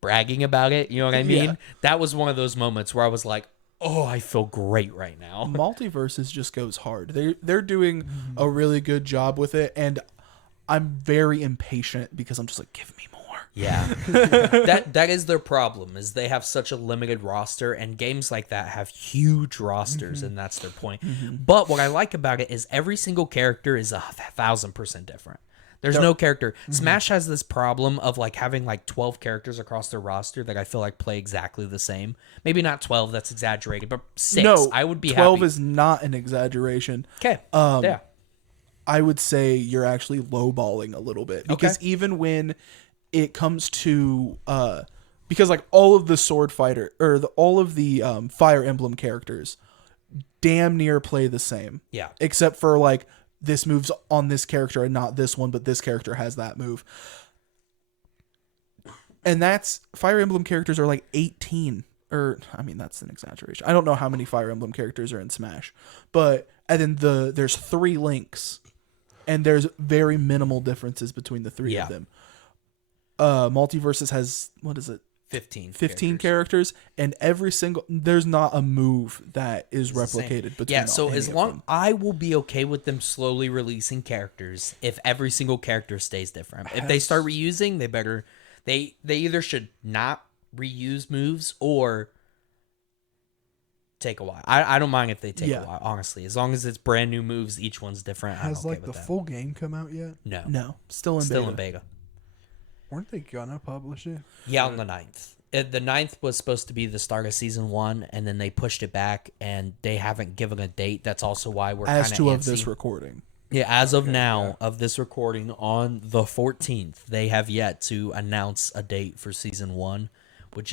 bragging about it. You know what I mean? Yeah. That was one of those moments where I was like, oh, I feel great right now. Multiverses just goes hard. They're doing a really good job with it, and I'm very impatient because I'm just like, give me more. Yeah. that is their problem, is they have such a limited roster, and games like that have huge rosters, and that's their point. But what I like about it is every single character is 1,000% different. There's no character. Smash has this problem of like having like 12 characters across their roster that I feel like play exactly the same. Maybe not 12, that's exaggerated, but 6. No, I would be 12 happy. is not an exaggeration. Okay. Yeah. I would say you're actually lowballing a little bit because even when it comes to because like all of the sword fighter or all of the Fire Emblem characters damn near play the same. Yeah. Except for like this moves on this character and not this one, but this character has that move. And that's Fire Emblem characters are like 18 or I mean that's an exaggeration. I don't know how many Fire Emblem characters are in Smash, but and then there's 3 links and there's very minimal differences between the 3 of them. Multiverses has what is it? 15 characters, and every single there's not a move that is replicated between. Yeah, so any as of long them. I will be okay with them slowly releasing characters if every single character stays different. If they start reusing, they either should not reuse moves or take a while. I don't mind if they take a while, honestly. As long as it's brand new moves, each one's different. Has I'm okay like with the that. full game come out yet? No. Still in beta. Weren't they gonna publish it? Yeah, on the 9th. The 9th was supposed to be the start of season 1, and then they pushed it back, and they haven't given a date. That's also why we're kind As to antsy. of this recording. Yeah, as of now, of this recording on the 14th, they have yet to announce a date for season 1, which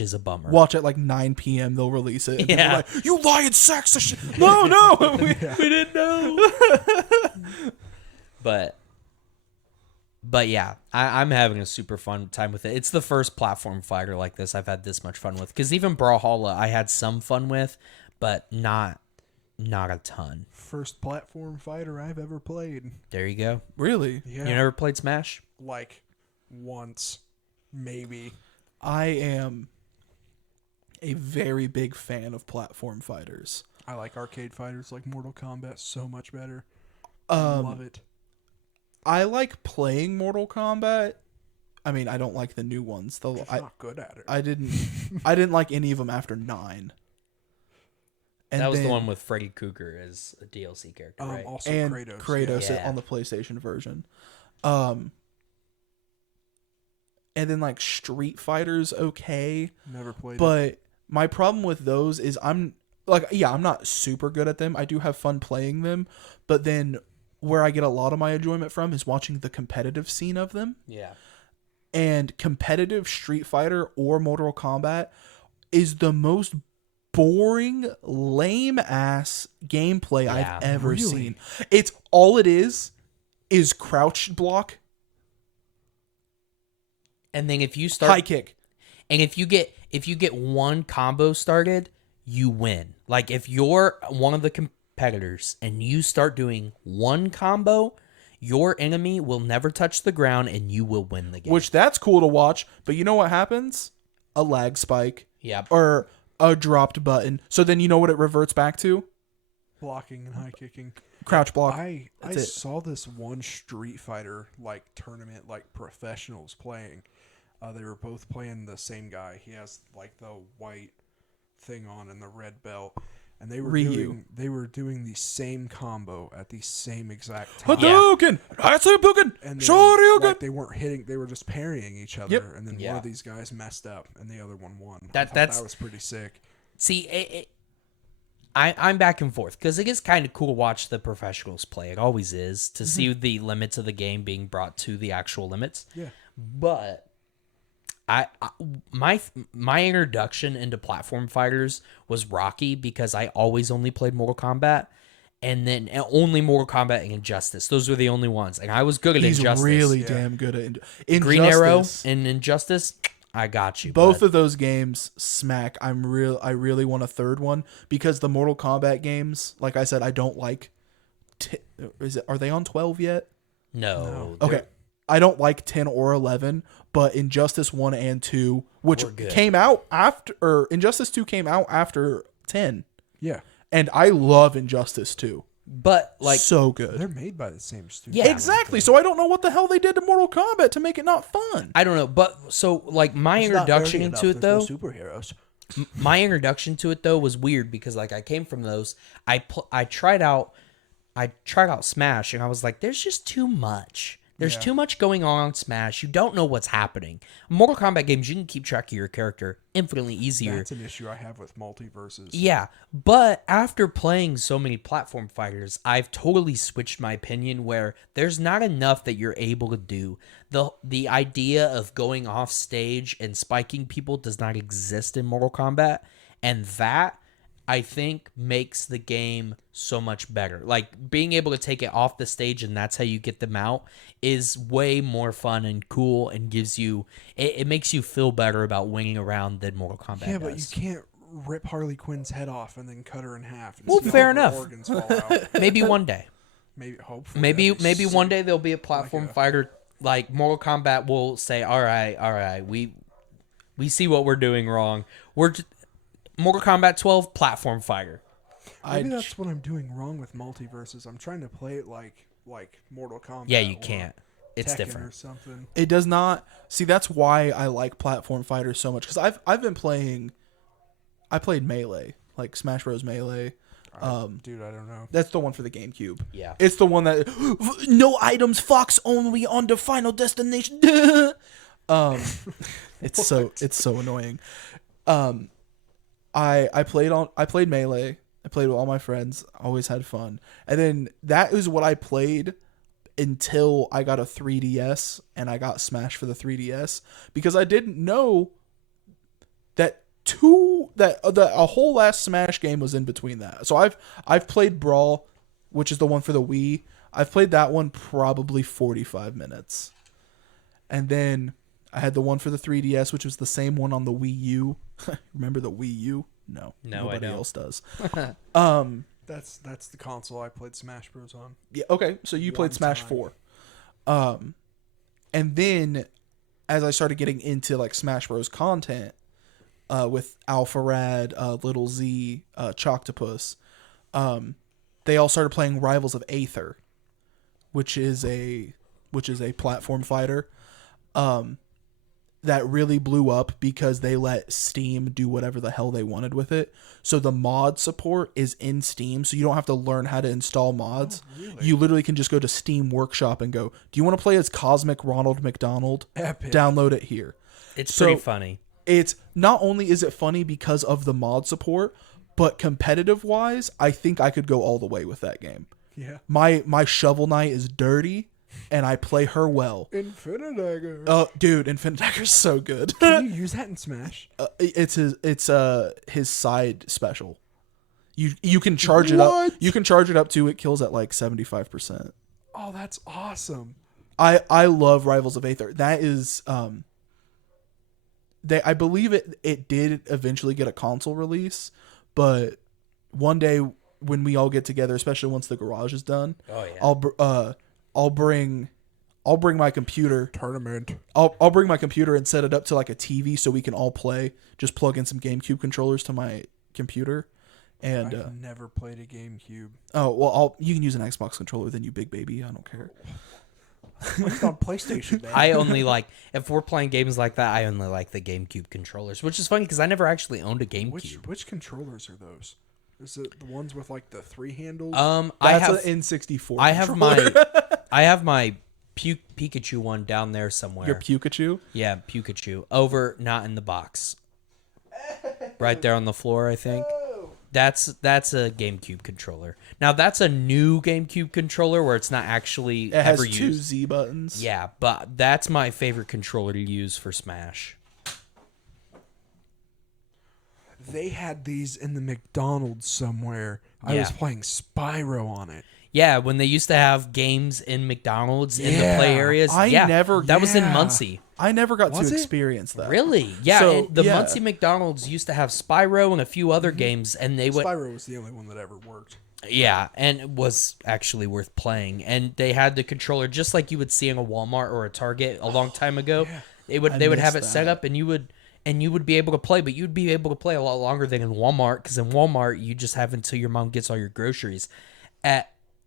is a bummer. Watch at like 9 p.m. They'll release it. And Yeah. they'll be like, you lying sexist. No, we didn't know. But yeah, I'm having a super fun time with it. It's the first platform fighter like this I've had this much fun with. Because even Brawlhalla I had some fun with, but not a ton. First platform fighter I've ever played. There you go. Really? Yeah. You never played Smash? Like once, maybe. I am a very big fan of platform fighters. I like arcade fighters like Mortal Kombat so much better. Um, Love it. I like playing Mortal Kombat. I mean, I don't like the new ones. Just not good at it. I didn't like any of them after 9. And that was the then- one with Freddy Krueger as a DLC character, right? Also and Kratos. Yeah. on the PlayStation version. And then like Street Fighter's okay, Never played it. but my problem with those is I'm not super good at them. I do have fun playing them, but then where I get a lot of my enjoyment from is watching the competitive scene of them. Yeah. And competitive Street Fighter or Mortal Kombat is the most boring, lame ass gameplay Yeah, I've ever really? seen. It's all it is crouch block, And then if you start high kick. and if you get one combo started, you win. Like if you're one of the competitors and you start doing one combo, your enemy will never touch the ground and you will win the game. Which that's cool to watch, but you know what happens? A lag spike yeah. or a dropped button. So then you know what it reverts back to? Blocking and high kicking. Crouch block. I That's it. saw this one Street Fighter like tournament, like professionals playing. They were both playing the same guy. He has like the white thing on and the red belt, and they were Ryu. doing the same combo at the same exact time. Hadouken! Hadouken! And then, Shoryuken! like, they weren't hitting; they were just parrying each other. Yep. And then one Yeah. of these guys messed up, and the other one won. That- I thought that's- that was pretty sick. See, I'm back and forth because it is kind of cool to watch the professionals play. It always is to see the limits of the game being brought to the actual limits. Yeah. But my introduction into platform fighters was Rocky because I always only played Mortal Kombat, and then only Mortal Kombat and Injustice. Those were the only ones, and I was good at He's Injustice. really Yeah. damn good at Green Arrow Injustice. and Injustice. I got you. Both bud. of those games smack. I really want a third one because the Mortal Kombat games, like I said, I don't like. Are they on 12 yet? No. Okay. I don't like 10 or 11, but Injustice 1 and 2, which Were good. came out after, or Injustice 2 came out after 10. Yeah, And I love Injustice 2. But like So good. they're made by the same studio. Yeah. Exactly. So I don't know what the hell they did to Mortal Kombat to make it not fun. I don't know, but so like my introduction into it though, superheroes. my introduction to it though was weird because like I came from those. I tried out Smash and I was like, there's just too much. There's Yeah. too much going on Smash. You don't know what's happening. Mortal Kombat games, you can keep track of your character infinitely easier. That's an issue I have with multiverses. Yeah, but after playing so many platform fighters, I've totally switched my opinion where there's not enough that you're able to do. The idea of going off stage and spiking people does not exist in Mortal Kombat, and that I think makes the game so much better. Like being able to take it off the stage and that's how you get them out is way more fun and cool and gives you it makes you feel better about winning around than Mortal Kombat Yeah, but you does. can't rip Harley Quinn's head off and then cut her in half. And Well, see all fair her enough. Organs fall out. Maybe one day. Maybe, hopefully. Maybe that'd be one sick. day there'll be a platform fighter like Mortal Kombat will say, "All right, we see what we're doing wrong. Mortal Kombat 12 platform fighter." Maybe that's what I'm doing wrong with multiverses. I'm trying to play it like Mortal Kombat. Yeah, you or can't. It's Tekken different. or something. It does not. See, that's why I like platform fighters so much because I've been playing. I played Melee, like Smash Bros. Melee. Dude, I don't know. That's the one for the GameCube. Yeah. It's the one that no items, Fox only on the final destination. It's so annoying. I played Melee. I played with all my friends. Always had fun. And then that is what I played until I got a 3DS and I got Smash for the 3DS because I didn't know that a whole last Smash game was in between that. So I've played Brawl, which is the one for the Wii. I've played that one probably 45 minutes. And then I had the one for the 3DS, which was the same one on the Wii U. Remember the Wii U? No, No, I nobody don't. else does. That's the console I played Smash Bros. On. Yeah, okay, so you played One Smash time. 4. And then as I started getting into like Smash Bros content, with Alpha Rad, Little Z, Choctopus. They all started playing Rivals of Aether, which is a platform fighter. That really blew up because they let Steam do whatever the hell they wanted with it. So the mod support is in Steam, so you don't have to learn how to install mods. Oh, really? You literally can just go to Steam Workshop and go, do you want to play as Cosmic Ronald McDonald? Epic. Download it here. It's So- pretty funny. It's not only is it funny because of the mod support, but competitive wise, I think I could go all the way with that game. Yeah. My Shovel Knight is dirty, and I play her well. Infinidagger. Dude, Infinite Dagger's so good. Can you use that in Smash? It's his side special. You can charge it up. What? You can charge it up to it kills at like 75%. Oh, that's awesome. I love Rivals of Aether. That is I believe it did eventually get a console release, but one day when we all get together, especially once the garage is done, Oh yeah. I'll bring my computer. Tournament. I'll bring my computer and set it up to like a TV so we can all play. Just plug in some GameCube controllers to my computer, and I've never played a GameCube. you can use an Xbox controller then, you big baby. I don't care. It's on PlayStation, man. I only like, if we're playing games like that, I only like the GameCube controllers, which is funny because I never actually owned a GameCube. Which controllers are those? Is it the ones with like the 3 handles? I That's have an N64. I have controller. I have my Pikachu one down there somewhere. Your Pikachu. Yeah, Pikachu. Over, not in the box. Right there on the floor, I think. That's a GameCube controller. Now that's a new GameCube controller where it's not actually It has ever 2 used. Z buttons. Yeah, but that's my favorite controller to use for Smash. They had these in the McDonald's somewhere. I was Yeah. playing Spyro on it. Yeah, when they used to have games in McDonald's in the play Yeah. areas. I yeah, never- that was in yeah. Muncie. I never got Was to it? experience that. Really? Yeah, So, the yeah. Muncie McDonald's used to have Spyro and a few other games, and they would. Spyro was the only one that ever worked. Yeah, and it was actually worth playing. And they had the controller just like you would see in a Walmart or a Target a long time ago. yeah. They would have it missed set that. up, and you would be able to play, but you'd be able to play a lot longer than in Walmart, because in Walmart you just have until your mom gets all your groceries.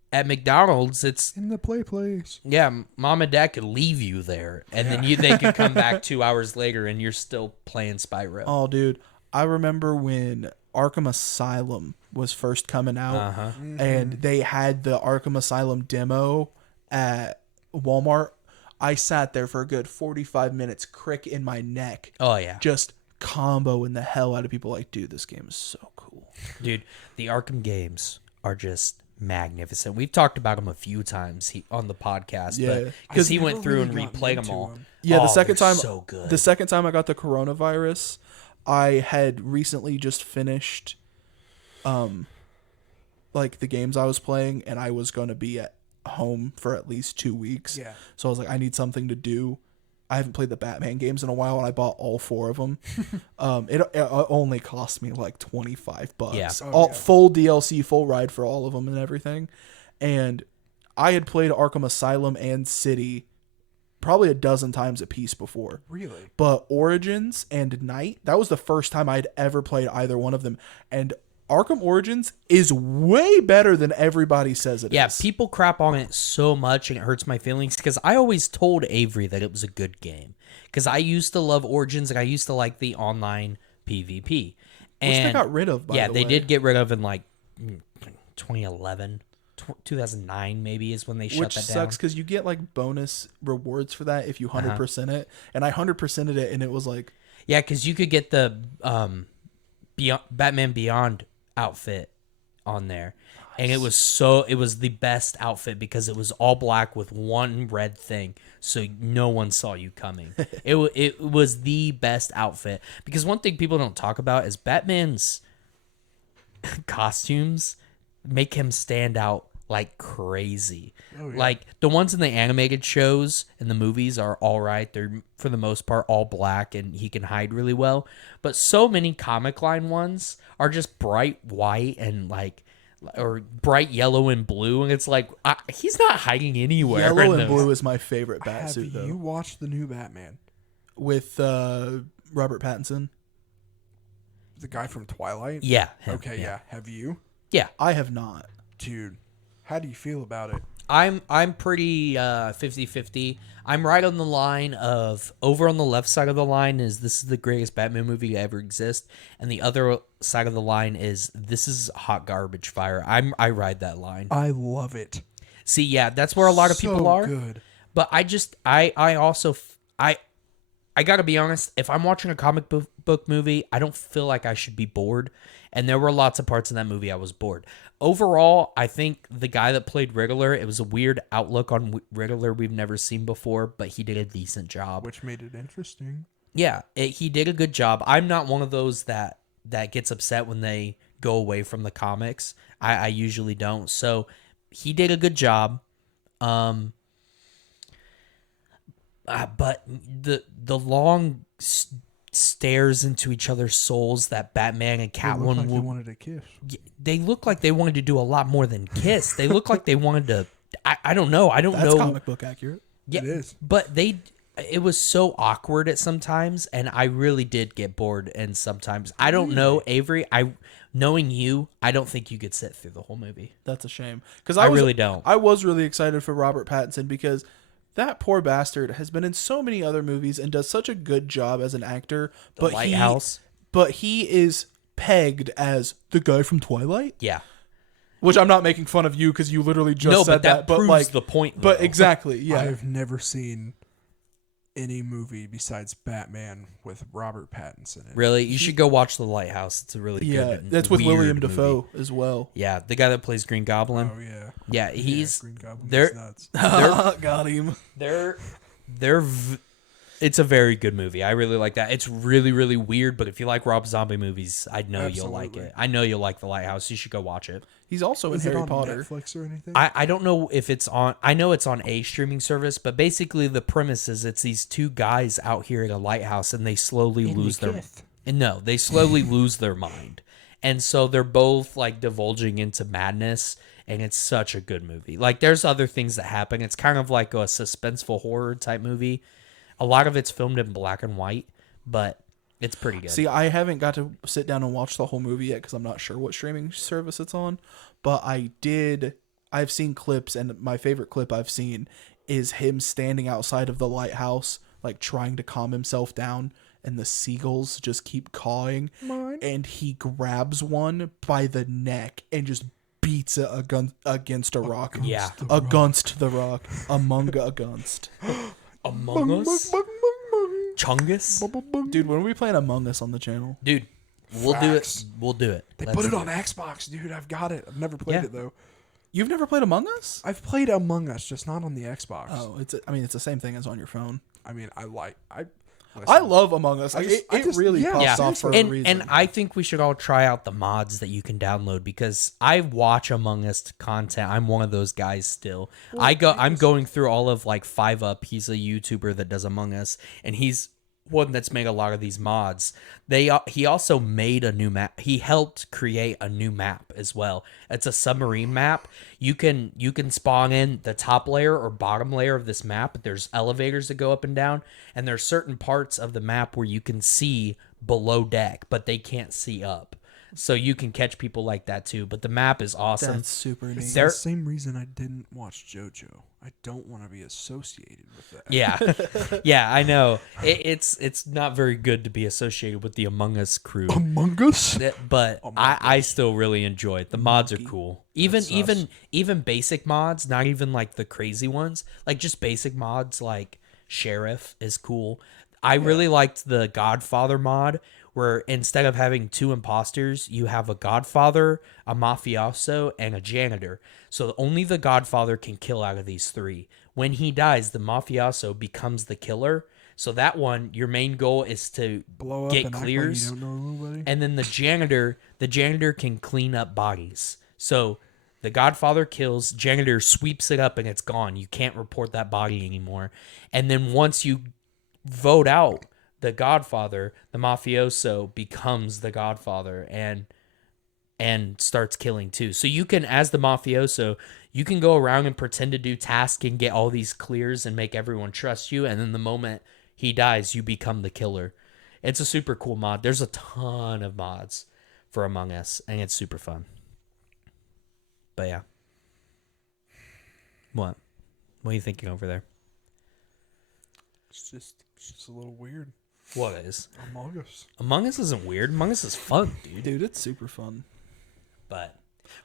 At McDonald's, it's In the play place. yeah, mom and dad could leave you there, and then they could come back 2 hours later, and you're still playing Spyro. Oh, dude. I remember when Arkham Asylum was first coming out, Uh-huh. and they had the Arkham Asylum demo at Walmart. I sat there for a good 45 minutes, crick in my neck, Oh yeah, just comboing the hell out of people. Like, dude, this game is so cool. dude, the Arkham games are just magnificent. We've talked about them a few times on the podcast, Yeah. but because he I've went never through really and gotten replayed them into all. 'em. Yeah, the Oh, second they're time, so good. the second time I got the coronavirus, I had recently just finished, like the games I was playing, and I was going to be at home for at least 2 weeks. Yeah. So I was like, I need something to do. I haven't played the Batman games in a while, and I bought all 4 of them. It only cost me like $25. Yeah. All full DLC, full ride for all of them and everything. And I had played Arkham Asylum and City probably a dozen times a piece before. Really? But Origins and Night, that was the first time I'd ever played either one of them. And Arkham Origins is way better than everybody says it is. Yeah, people crap on it so much, and it hurts my feelings, because I always told Avery that it was a good game, because I used to love Origins, and I used to like the online PvP. And Which they got rid of, by yeah, the they way. did get rid of in like 2011, 2009 maybe is when they shut Which that down. sucks because you get like bonus rewards for that if you 100% it. And I 100%ed it, and it was like, Yeah, because you could get the Batman Beyond outfit on there, and it was the best outfit because it was all black with one red thing, so no one saw you coming. It was the best outfit, because one thing people don't talk about is Batman's costumes make him stand out like crazy. Oh, yeah. Like the ones in the animated shows and the movies are all right. They're for the most part all black, and he can hide really well. But so many comic line ones are just bright white and or bright yellow and blue, and it's like he's not hiding anywhere. yellow in and those. blue is my favorite Have Batsuit, though. you watched the new Batman? With Robert Pattinson. The guy from Twilight? Yeah. Him, Okay, yeah. Have you? Yeah. I have not. Dude, how do you feel about it? I'm pretty 50-50. I'm right on the line of over on the left side of the line is this is the greatest Batman movie to ever exist, and the other side of the line is this is hot garbage fire. I ride that line. I love it. See, yeah, that's where a lot of people So are. good. But I also I gotta be honest. If I'm watching a comic book movie, I don't feel like I should be bored. And there were lots of parts in that movie I was bored. Overall, I think the guy that played Riddler, it was a weird outlook on Riddler we've never seen before, but he did a decent job. Which made it interesting. Yeah, he did a good job. I'm not one of those that gets upset when they go away from the comics. I usually don't. So he did a good job. But the long stares into each other's souls that Batman and They looked Catwoman like they wanted to kiss. they look like they wanted to do a lot more than kiss. They look like they wanted to. I don't know. I don't That's know. comic book accurate. Yeah, It is. but it was so awkward at sometimes, and I really did get bored. And sometimes I don't know, Avery. Knowing you, I don't think you could sit through the whole movie. That's a shame. Because I really don't. I was really excited for Robert Pattinson because that poor bastard has been in so many other movies and does such a good job as an actor. The Lighthouse. But he is pegged as the guy from Twilight. Yeah. Which I'm not making fun of you because you literally just said but that But proves like the point. But though. exactly, yeah. I've never seen any movie besides Batman with Robert Pattinson in it. Really, you should go watch The Lighthouse. It's a really good. That's with weird William movie. Dafoe as well. Yeah, the guy that plays Green Goblin. Oh, yeah. Yeah, he's Green Goblin they're- is nuts. Got him. It's a very good movie. I really like that. It's really, really weird, but if you like Rob Zombie movies, I know you'll like Absolutely. it. I know you'll like The Lighthouse. You should go watch it. He's also in Is it Harry on Potter. Netflix or anything? I don't know if it's on. I know it's on a streaming service, but basically the premise is it's these two guys out here at a lighthouse, and they slowly lose their. And no, they slowly lose their mind, and so they're both like divulging into madness. And it's such a good movie. Like there's other things that happen. It's kind of like a suspenseful horror type movie. A lot of it's filmed in black and white, but it's pretty good. See, I haven't got to sit down and watch the whole movie yet because I'm not sure what streaming service it's on. But I've seen clips, and my favorite clip I've seen is him standing outside of the lighthouse, like trying to calm himself down, and the seagulls just keep cawing. And he grabs one by the neck and just beats it against a rock. Yeah. Against the rock. Among against. Among Us? Chungus? Dude, when are we playing Among Us on the channel? Dude, we'll Facts. do it. We'll do it. They Let's put it do on Xbox, dude. I've got it. I've never played Yeah. it, though. You've never played Among Us? I've played Among Us, just not on the Xbox. Oh, it's the same thing as on your phone. I mean, I love Among Us. Like, I it just- really yeah, pops Yeah, off for a reason. and I think we should all try out the mods that you can download because I watch Among Us content. I'm one of those guys still. I'm going through all of like 5UP. He's a YouTuber that does Among Us, and he's one that's made a lot of these mods. He also made a new map. He helped create a new map as well. It's a submarine map. You can spawn in the top layer or bottom layer of this map. There's elevators that go up and down, and there's certain parts of the map where you can see below deck, but they can't see up. So you can catch people like that too. But the map is awesome. That's super neat. It's There- the same reason I didn't watch JoJo. I don't want to be associated with that. Yeah, yeah, I know. It's not very good to be associated with the Among Us crew. Among Us? But I still really enjoy it. The mods are cool. Even basic mods, not even like the crazy ones. Like just basic mods like Sheriff is cool. I really liked the Godfather mod where instead of having two imposters, you have a Godfather, a mafioso, and a janitor. So only the Godfather can kill out of these three. When he dies, the mafioso becomes the killer. So that one, your main goal is to Blow up get and clears. act like you don't know nobody? And then the janitor can clean up bodies. So the Godfather kills, janitor sweeps it up and it's gone. You can't report that body anymore. And then once you vote out the Godfather, the mafioso becomes the Godfather and starts killing too. So you can, as the mafioso, you can go around and pretend to do tasks and get all these clears and make everyone trust you. And then the moment he dies, you become the killer. It's a super cool mod. There's a ton of mods for Among Us, and it's super fun. But yeah. What? What are you thinking over there? It's just a little weird. What is? Among Us. Among Us isn't weird. Among Us is fun, dude. Dude, it's super fun. But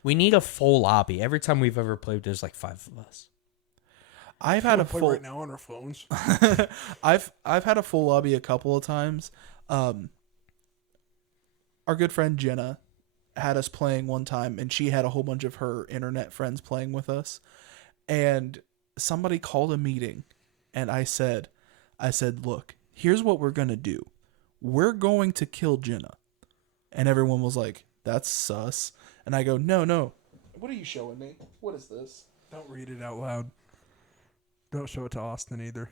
we need a full lobby. Every time we've ever played, there's like 5 of us. I've had a play full right now on our phones. I've had a full lobby a couple of times. Our good friend Jenna had us playing one time, and she had a whole bunch of her internet friends playing with us. And somebody called a meeting, and I said, look, here's what we're gonna do. We're going to kill Jenna. And everyone was like, that's sus. And I go, no. What are you showing me? What is this? Don't read it out loud. Don't show it to Austin either.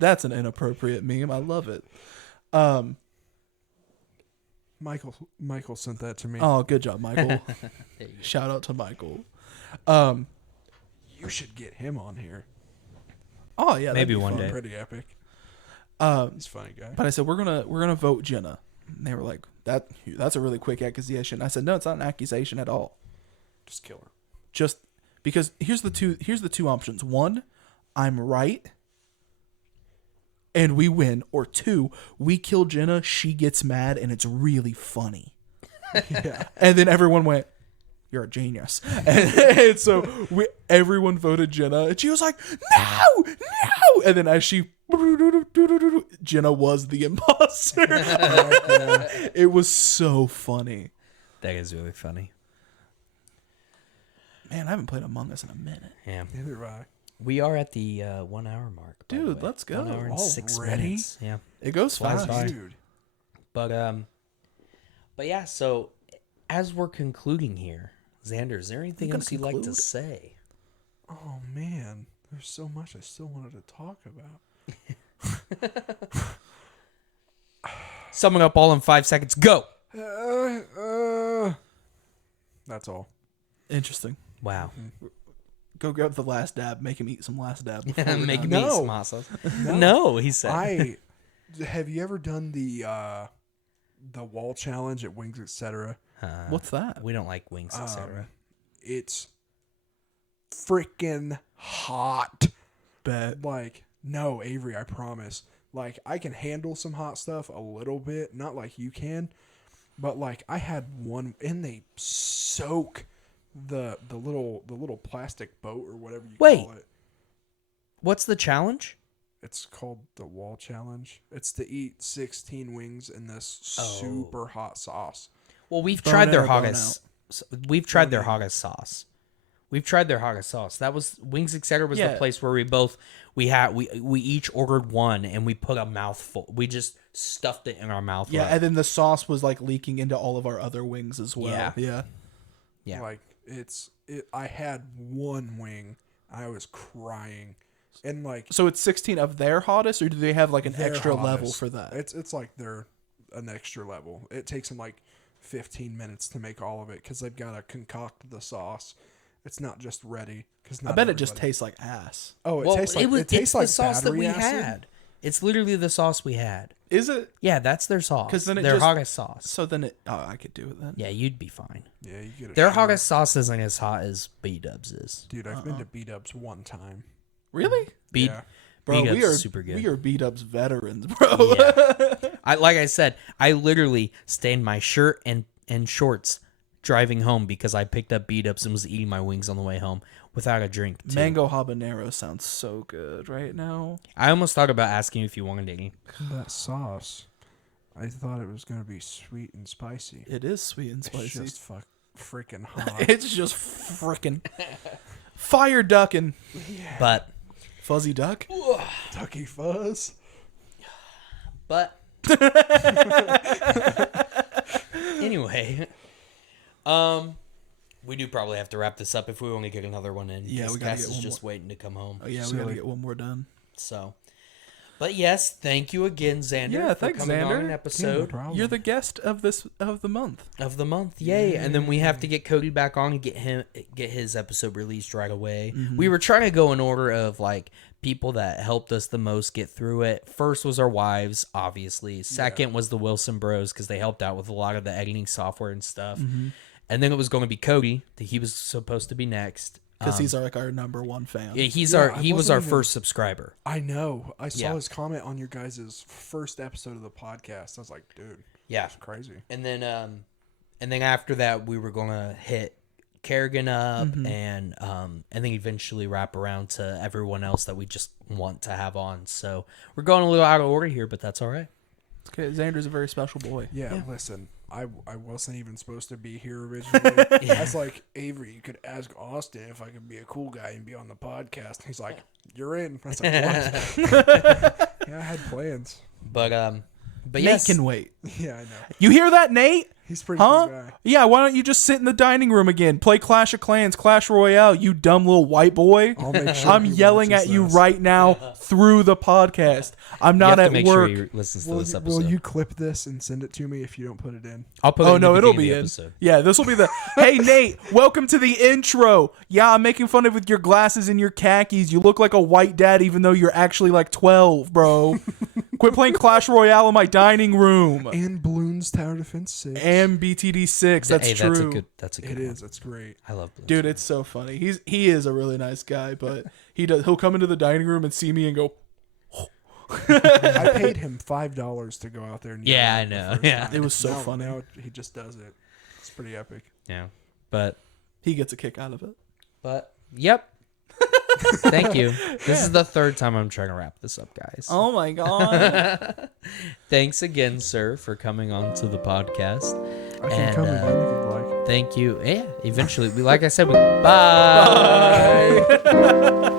That's an inappropriate meme. I love it. Michael sent that to me. Oh, good job, Michael. Shout out to Michael. You should get him on here. Oh yeah, Maybe that'd be one fun. day. Pretty epic. He's a funny guy. But I said we're gonna vote Jenna. And they were like, that's a really quick accusation. I said, no, it's not an accusation at all. Just kill her. Just because here's the two options. One, I'm right and we win, or two, we kill Jenna, she gets mad, and it's really funny. Yeah. And then everyone went, you're a genius. And so everyone voted Jenna, and she was like, no. And then as she, Jenna was the imposter. It was so funny. That is really funny. Man, I haven't played Among Us in a minute. Yeah. Neither have I. We are at the 1 hour mark. by the Dude, way. let's go. 1 hour and 6 Already? minutes. Yeah. It goes Flies fast. by. Dude. But yeah, so as we're concluding here, Zander, is there anything gonna else you'd like to conclude. say? Oh, man. There's so much I still wanted to talk about. Summing up all in 5 seconds. Go. That's all. Interesting. Wow. Go grab the last dab. Make him eat some last dab. before we're Make done. me No. some hot sauce. No, he said. Have you ever done the wall challenge at Wings Etc.? What's that? We don't like wings, etc. It's freaking hot. Bet. Like, no, Avery, I promise. Like, I can handle some hot stuff a little bit, not like you can, but like I had one, and they soak the little plastic boat or whatever you Wait. call it. What's the challenge? It's called the wall challenge. It's to eat 16 wings in this Oh. super hot sauce. Well, we've Bone tried in their or bone haggis. We've tried their haggis sauce. We've tried their haggis sauce. That was Wings Etc. was the Yeah. place where we each ordered one and we put a mouthful. We just stuffed it in our mouth. Yeah, right? and then the sauce was like leaking into all of our other wings as well. Yeah. Yeah. Like I had one wing. I was crying, and like So it's 16 of their hottest, or do they have like an their extra level hottest. for that? It's like they're an extra level. It takes them like 15 minutes to make all of it because they've got to concoct the sauce. It's not just ready. Because I bet it just tastes like ass. Oh, it well, tastes like it's tastes the like sauce that battery we acid. had. It's literally the sauce we had. Is it? Yeah, that's their sauce. 'Cause then it their just- haggis sauce. So then it. Oh, I could do it then. Yeah, you'd be fine. Yeah, you get it. Their haggis sauce isn't as hot as B-Dubs is. Dude, I've been to B-Dubs one time. Really? B Yeah. Bro, B-Dubs we are is super good. We are B-Dubs veterans, bro. Like I said, I literally stained my shirt and shorts driving home because I picked up B-Dubs and was eating my wings on the way home without a drink. Too. Mango habanero sounds so good right now. I almost thought about asking you if you wanted any. That sauce, I thought it was gonna be sweet and spicy. It is sweet and It's spicy. just freaking hot. It's just freaking fire ducking. But Fuzzy duck. Ducky fuzz. anyway, we do probably have to wrap this up if we want to get another one in. Yeah, we gotta Cass get is one just waiting to come home. Oh yeah, we Silly. gotta get one more done. So, But yes, thank you again, Zander. Yeah, for thanks, coming on Zander. an Yeah, no episode problem. You're the guest of the month. of the month. Yay! And then we have to get Cody back on and get his episode released right away. We were trying to go in order of like people that helped us the most get through it. First was our wives, obviously. Second was the Wilson Bros because they helped out with a lot of the editing software and stuff. And then it was going to be Cody. He was supposed to be next. Because he's our number one fan. Yeah, he was wasn't our even- first subscriber. I know. I saw Yeah. his comment on your guys' first episode of the podcast. I was like, dude, Yeah. that's crazy. And then after that we were gonna hit Kerrigan up and then eventually wrap around to everyone else that we just want to have on. So we're going a little out of order here, but that's all right. Okay, Xander's a very special boy. Yeah, listen, I wasn't even supposed to be here originally. I was like, Avery, you could ask Austin if I could be a cool guy and be on the podcast. He's like, you're in. I was like, what? Yeah, I had plans. But Nate yes, can wait. Yeah, I know. You hear that, Nate? He's a pretty Huh? cool guy. Yeah, why don't you just sit in the dining room again? Play Clash of Clans, Clash Royale, you dumb little white boy. I'll make sure I'm he yelling watches at you this. right now through the podcast. I'm you not have at to make work. sure he listens to Will this you, episode. will you clip this and send it to me if you don't put it in? I'll put it Oh in no, the it'll beginning be of in. the episode. Yeah, this will be the. Hey Nate, welcome to the intro. Yeah, I'm making fun of with your glasses and your khakis. You look like a white dad, even though you're actually like 12, bro. Quit playing Clash Royale in my dining room. And Bloons Tower Defense 6. And BTD 6. That's Hey, true. That's a good It one. is. It's great. I love Blue. Dude, it's so funny. He is a really nice guy, but he'll come into the dining room and see me and go, I paid him $5 to go out there and yell Yeah, at I him the know. first Yeah. time. It was so Now- funny. Now he just does it. It's pretty epic. Yeah. But he gets a kick out of it. yep. Thank you. This is the third time I'm trying to wrap this up, guys. Oh my god. Thanks again, sir, for coming on to the podcast. I can And, come again if you'd like. Thank you. Yeah, eventually. Like I said, bye. Bye.